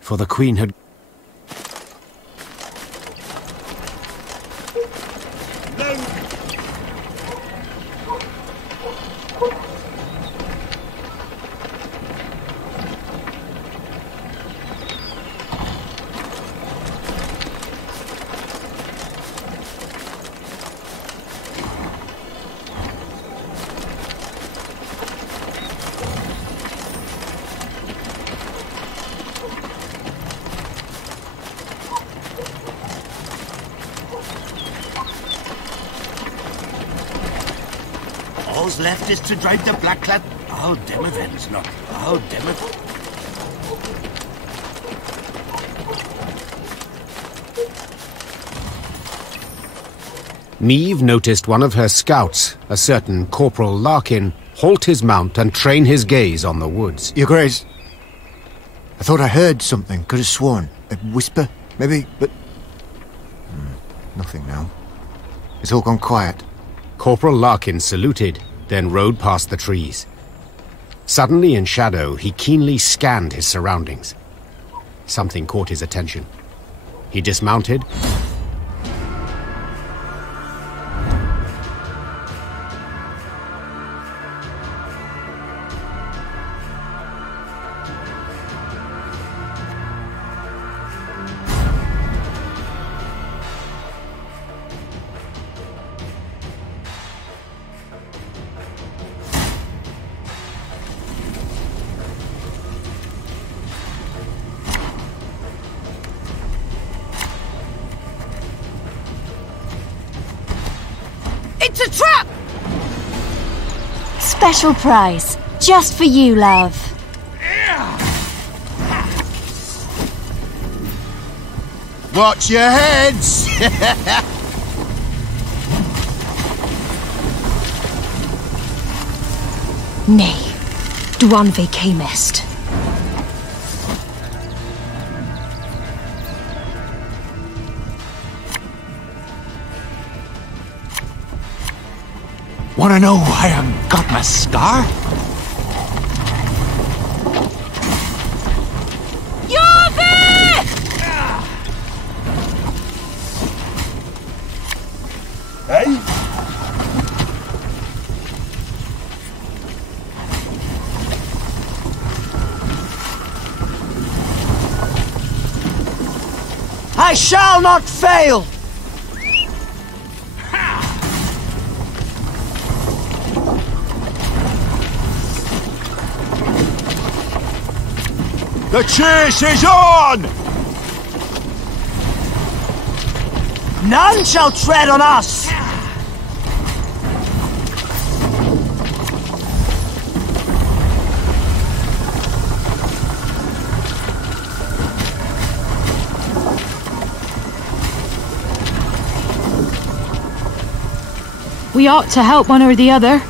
For the Queen had... was left is to drive the Blackclad. Oh, Demothen's not. Oh, Demothen. Niamh noticed one of her scouts, a certain Corporal Larkin, halt his mount and train his gaze on the woods. Your Grace, I thought I heard something. Could have sworn. A whisper, maybe, but... nothing now. It's all gone quiet. Corporal Larkin saluted, then rode past the trees. Suddenly in shadow, he keenly scanned his surroundings. Something caught his attention. He dismounted. It's a trap! Special prize. Just for you, love. Watch your heads! Nay. Dwan ve camest. Wanna know why I got my scar? Hey? I shall not fail! The chase is on! None shall tread on us! We ought to help one or the other.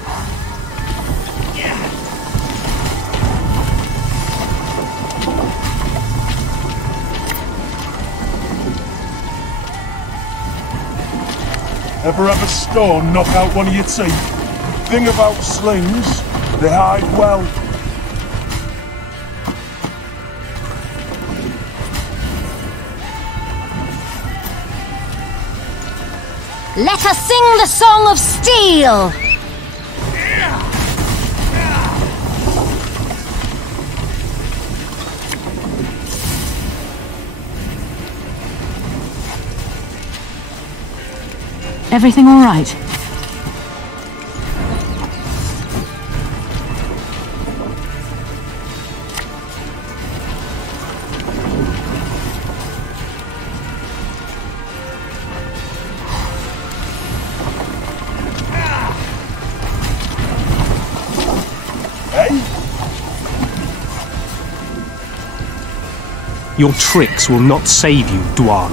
Ever have a stone knock out one of your teeth? Thing about slings, they hide well. Let us sing the song of steel! Everything all right? Your tricks will not save you, Dwan.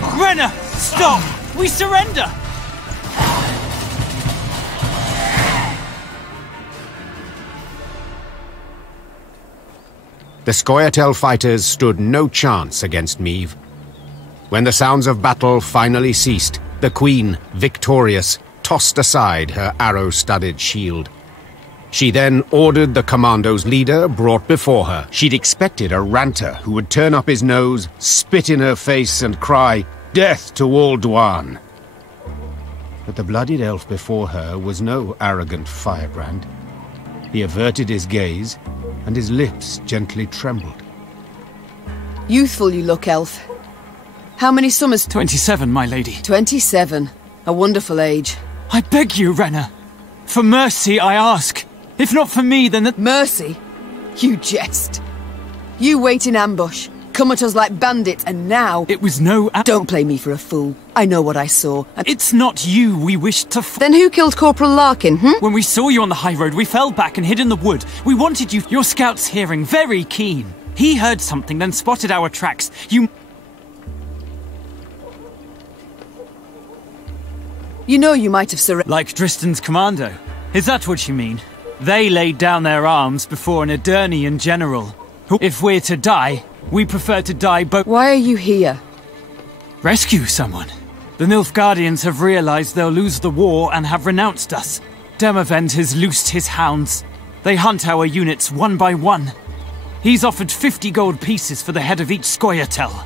Grenna! Stop! We surrender! The Scoia'tael fighters stood no chance against Niamh. When the sounds of battle finally ceased, the Queen, victorious, tossed aside her arrow-studded shield. She then ordered the commando's leader brought before her. She'd expected a ranter who would turn up his nose, spit in her face, and cry, "Death to all Dwan!" But the bloodied elf before her was no arrogant firebrand. He averted his gaze, and his lips gently trembled. Youthful you look, elf. How many summers? 27, my lady. 27. A wonderful age. I beg you, Renna. For mercy, I ask. If not for me, then Mercy? You jest. You wait in ambush, come at us like bandits, and now... It was no... Don't play me for a fool. I know what I saw. It's not you we wished to... Then who killed Corporal Larkin, When we saw you on the high road, we fell back and hid in the wood. We wanted you... Your scout's hearing, very keen. He heard something, then spotted our tracks. You know you might have surrendered. Like Dristan's commando. Is that what you mean? They laid down their arms before an Edirnian general. If we're to die, we prefer to die both... Why are you here? Rescue someone. The Nilfgaardians have realized they'll lose the war and have renounced us. Demavend has loosed his hounds. They hunt our units one by one. He's offered 50 gold pieces for the head of each Scoia'tael.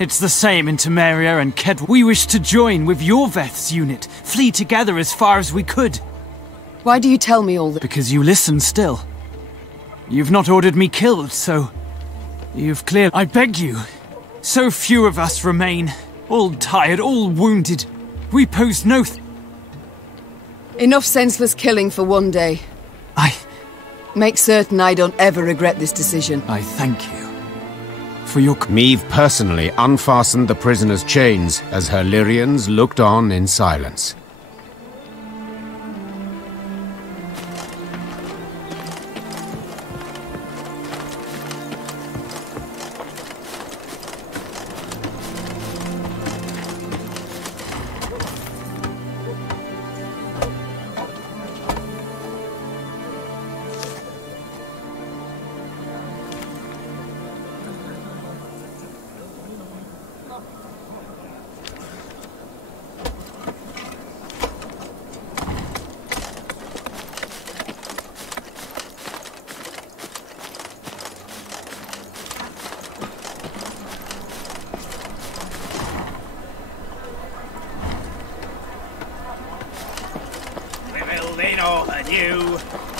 It's the same in Temeria and Ked. We wish to join with your Veth's unit, flee together as far as we could. Why do you tell me all this? Because you listen still. You've not ordered me killed, so... You've cleared... I beg you. So few of us remain. All tired, all wounded. We pose no... Enough senseless killing for one day. Make certain I don't ever regret this decision. I thank you. For your... Meve personally unfastened the prisoner's chains as her Lyrians looked on in silence.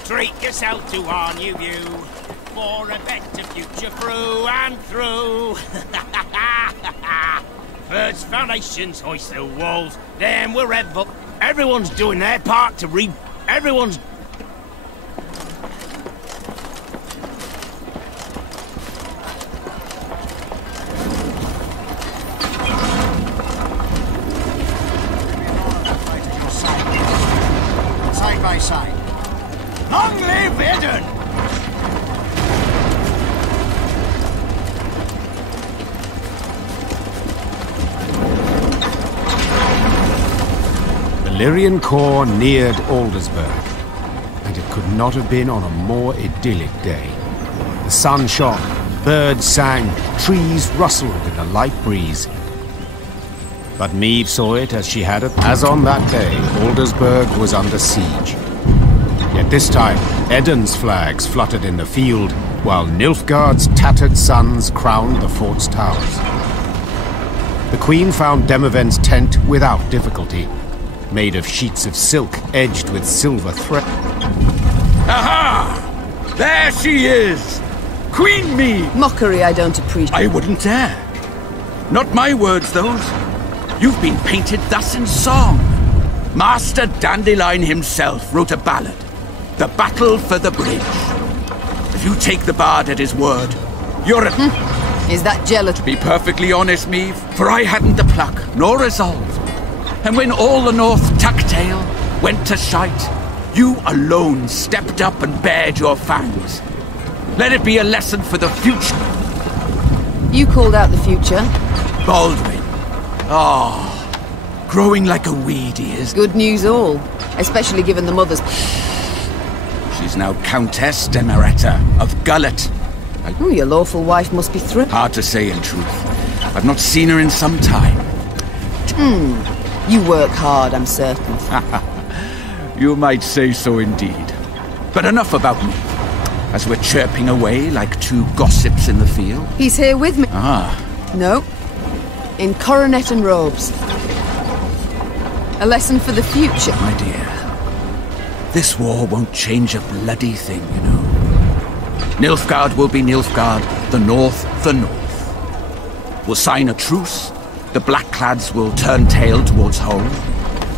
Treat yourself to our new view, for a better future through and through. First foundations, hoist the walls, then wherever. Everyone's doing their part to everyone's... Side by side. Long live Eden! The Lyrian corps neared Aldersburg, and it could not have been on a more idyllic day. The sun shone, birds sang, trees rustled in a light breeze. But Meve saw it as she had it. As on that day, Aldersburg was under siege. Yet this time, Eden's flags fluttered in the field, while Nilfgaard's tattered sons crowned the fort's towers. The Queen found Demavend's tent without difficulty, made of sheets of silk edged with silver thread. Aha! There she is! Queen Meve! Mockery I don't appreciate. I wouldn't dare. Not my words, those. You've been painted thus in song. Master Dandelion himself wrote a ballad. The Battle for the Bridge. If you take the bard at his word, you're a... Is that jealous? To be perfectly honest, Meve, for I hadn't the pluck, nor resolve. And when all the North tuck-tail went to shite, you alone stepped up and bared your fangs. Let it be a lesson for the future. You called out the future? Baldwin. Ah, growing like a weed he is. Good news all, especially given the mother's... She's now Countess Demeretta of Gullet. Oh, your lawful wife must be thrilled. Hard to say in truth. I've not seen her in some time. You work hard, I'm certain. You might say so indeed. But enough about me. As we're chirping away like two gossips in the field. He's here with me. Ah. No. In coronet and robes. A lesson for the future. My dear. This war won't change a bloody thing, you know. Nilfgaard will be Nilfgaard, the North the North. We'll sign a truce, the Blackclads will turn tail towards home,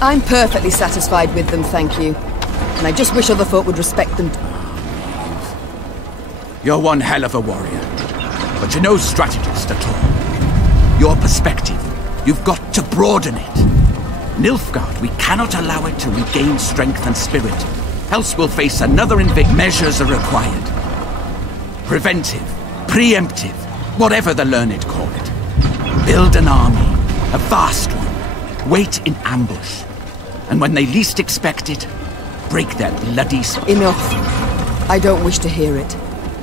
I'm perfectly satisfied with them, thank you. And I just wish other folk would respect them. You're one hell of a warrior, but you're no strategist at all. Your perspective, you've got to broaden it. Nilfgaard, we cannot allow it to regain strength and spirit, else we'll face another invasion. Measures are required. Preventive, preemptive, whatever the learned call it. Build an army, a vast one, wait in ambush, and when they least expect it, break their bloody... Enough. I don't wish to hear it.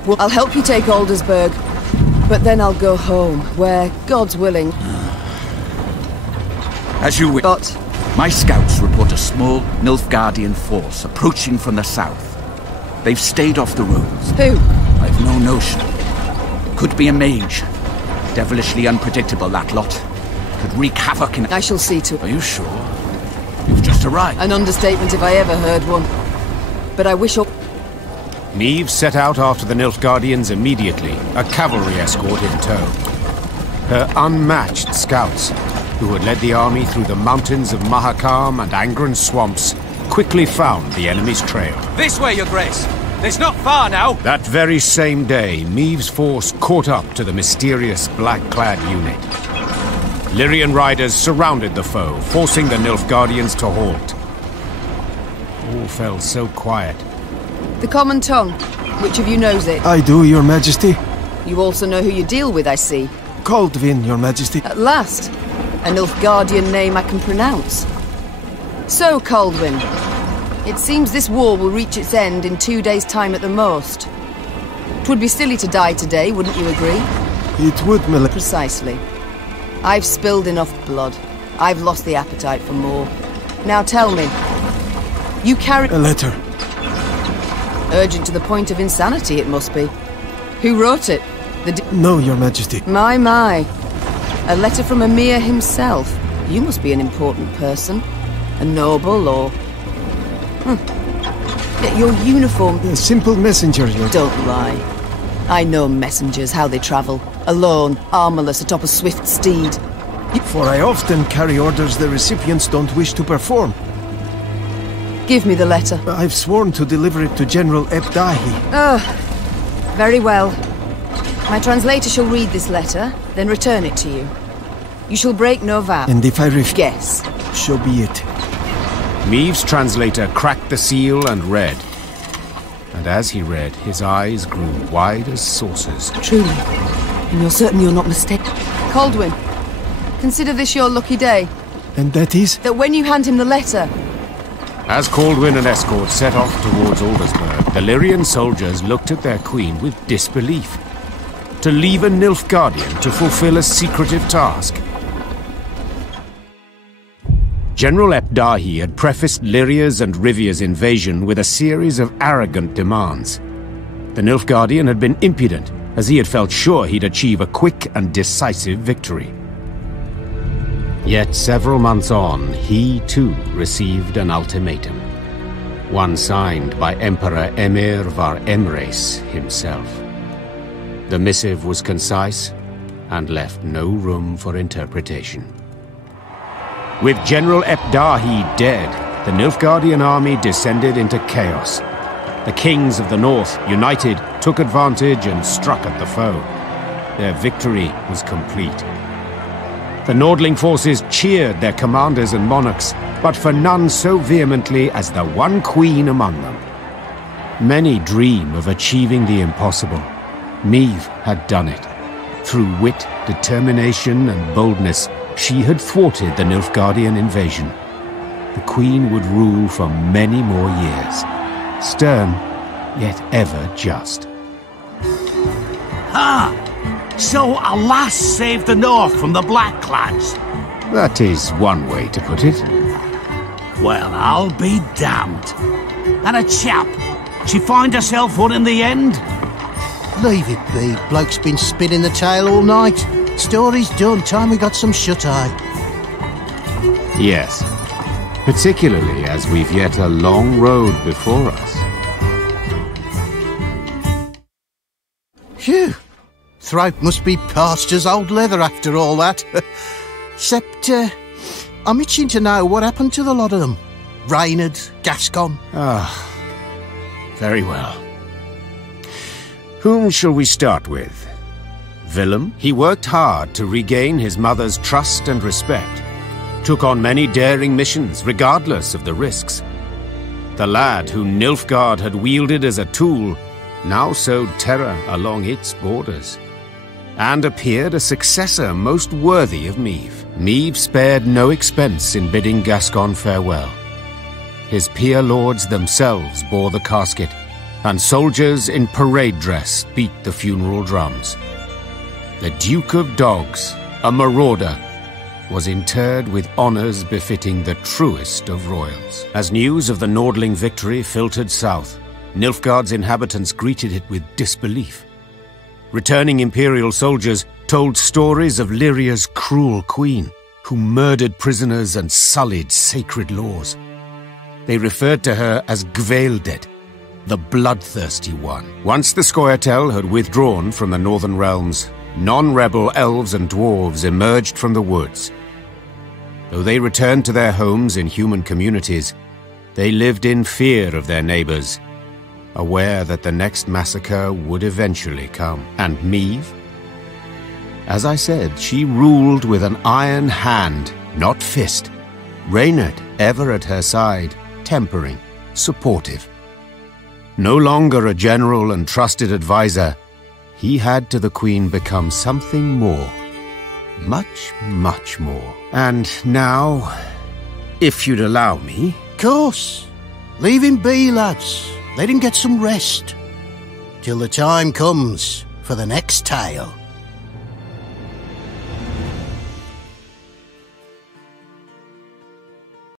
Well, I'll help you take Aldersburg, but then I'll go home, where, God's willing... As you wish. But... My scouts report a small Nilfgaardian force approaching from the south. They've stayed off the roads. Who? I've no notion. Could be a mage. Devilishly unpredictable, that lot. Could wreak havoc in... I shall see to... Are you sure? You've just arrived. An understatement if I ever heard one. But I wish... Niamh set out after the Nilfgaardians immediately, a cavalry escort in tow. Her unmatched scouts, who had led the army through the mountains of Mahakam and Angren swamps, quickly found the enemy's trail. This way, Your Grace! It's not far now! That very same day, Niamh's force caught up to the mysterious black-clad unit. Lyrian riders surrounded the foe, forcing the Nilfgaardians to halt. All fell so quiet. The common tongue. Which of you knows it? I do, Your Majesty. You also know who you deal with, I see. Kaldvin, Your Majesty. At last. A Nilfgaardian name I can pronounce. So, Kaldwin, it seems this war will reach its end in 2 days' time at the most. 'Twould be silly to die today, wouldn't you agree? It would, Mil... Precisely. I've spilled enough blood. I've lost the appetite for more. Now tell me, you carry... A letter. Urgent to the point of insanity, it must be. Who wrote it? No, Your Majesty. My. A letter from Emir himself. You must be an important person. A noble, or... Yet your uniform... A simple messenger, Don't lie. I know messengers, how they travel. Alone, armorless, atop a swift steed. For I often carry orders the recipients don't wish to perform. Give me the letter. I've sworn to deliver it to General Ebdahi. Oh, very well. My translator shall read this letter, then return it to you. You shall break no vow. And if I guess. So be it. Niamh's translator cracked the seal and read. And as he read, his eyes grew wide as saucers. Truly. And you're certain you're not mistaken? Kaldwin, consider this your lucky day. And that is? That when you hand him the letter... As Kaldwin and escort set off towards Aldersburg, the Lyrian soldiers looked at their queen with disbelief. To leave a Nilfgaardian to fulfill a secretive task. General Ebdahi had prefaced Lyria's and Rivia's invasion with a series of arrogant demands. The Nilfgaardian had been impudent, as he had felt sure he'd achieve a quick and decisive victory. Yet several months on, he too received an ultimatum. One signed by Emperor Emir var Emreis himself. The missive was concise and left no room for interpretation. With General Ebdahi dead, the Nilfgaardian army descended into chaos. The kings of the north, united, took advantage and struck at the foe. Their victory was complete. The Nordling forces cheered their commanders and monarchs, but for none so vehemently as the one queen among them. Many dream of achieving the impossible. Niamh had done it. Through wit, determination, and boldness, she had thwarted the Nilfgaardian invasion. The queen would rule for many more years. Stern, yet ever just. Ah! So a lass saved the North from the Blackclads? That is one way to put it. Well, I'll be damned. And a chap, she find herself one in the end? Leave it be. Bloke's been spinning the tale all night. Story's done. Time we got some shut-eye. Yes. Particularly as we've yet a long road before us. Phew. Throat must be parched as old leather after all that. Except, I'm itching to know what happened to the lot of them. Reynard, Gascon. Ah, very well. Whom shall we start with? Willem? He worked hard to regain his mother's trust and respect. Took on many daring missions, regardless of the risks. The lad who Nilfgaard had wielded as a tool now sowed terror along its borders, and appeared a successor most worthy of Meve. Meve spared no expense in bidding Gascon farewell. His peer lords themselves bore the casket, and soldiers in parade dress beat the funeral drums. The Duke of Dogs, a marauder, was interred with honours befitting the truest of royals. As news of the Nordling victory filtered south, Nilfgaard's inhabitants greeted it with disbelief. Returning Imperial soldiers told stories of Lyria's cruel queen, who murdered prisoners and sullied sacred laws. They referred to her as Gvaeldet, the bloodthirsty one. Once the Scoia'tael had withdrawn from the northern realms, non-rebel elves and dwarves emerged from the woods. Though they returned to their homes in human communities, they lived in fear of their neighbours, aware that the next massacre would eventually come. And Meve? As I said, she ruled with an iron hand, not fist. Reynard ever at her side, tempering, supportive. No longer a general and trusted advisor, he had to the Queen become something more. Much, much more. And now, if you'd allow me... Course. Leave him be, lads. Let him get some rest. Till the time comes for the next tale.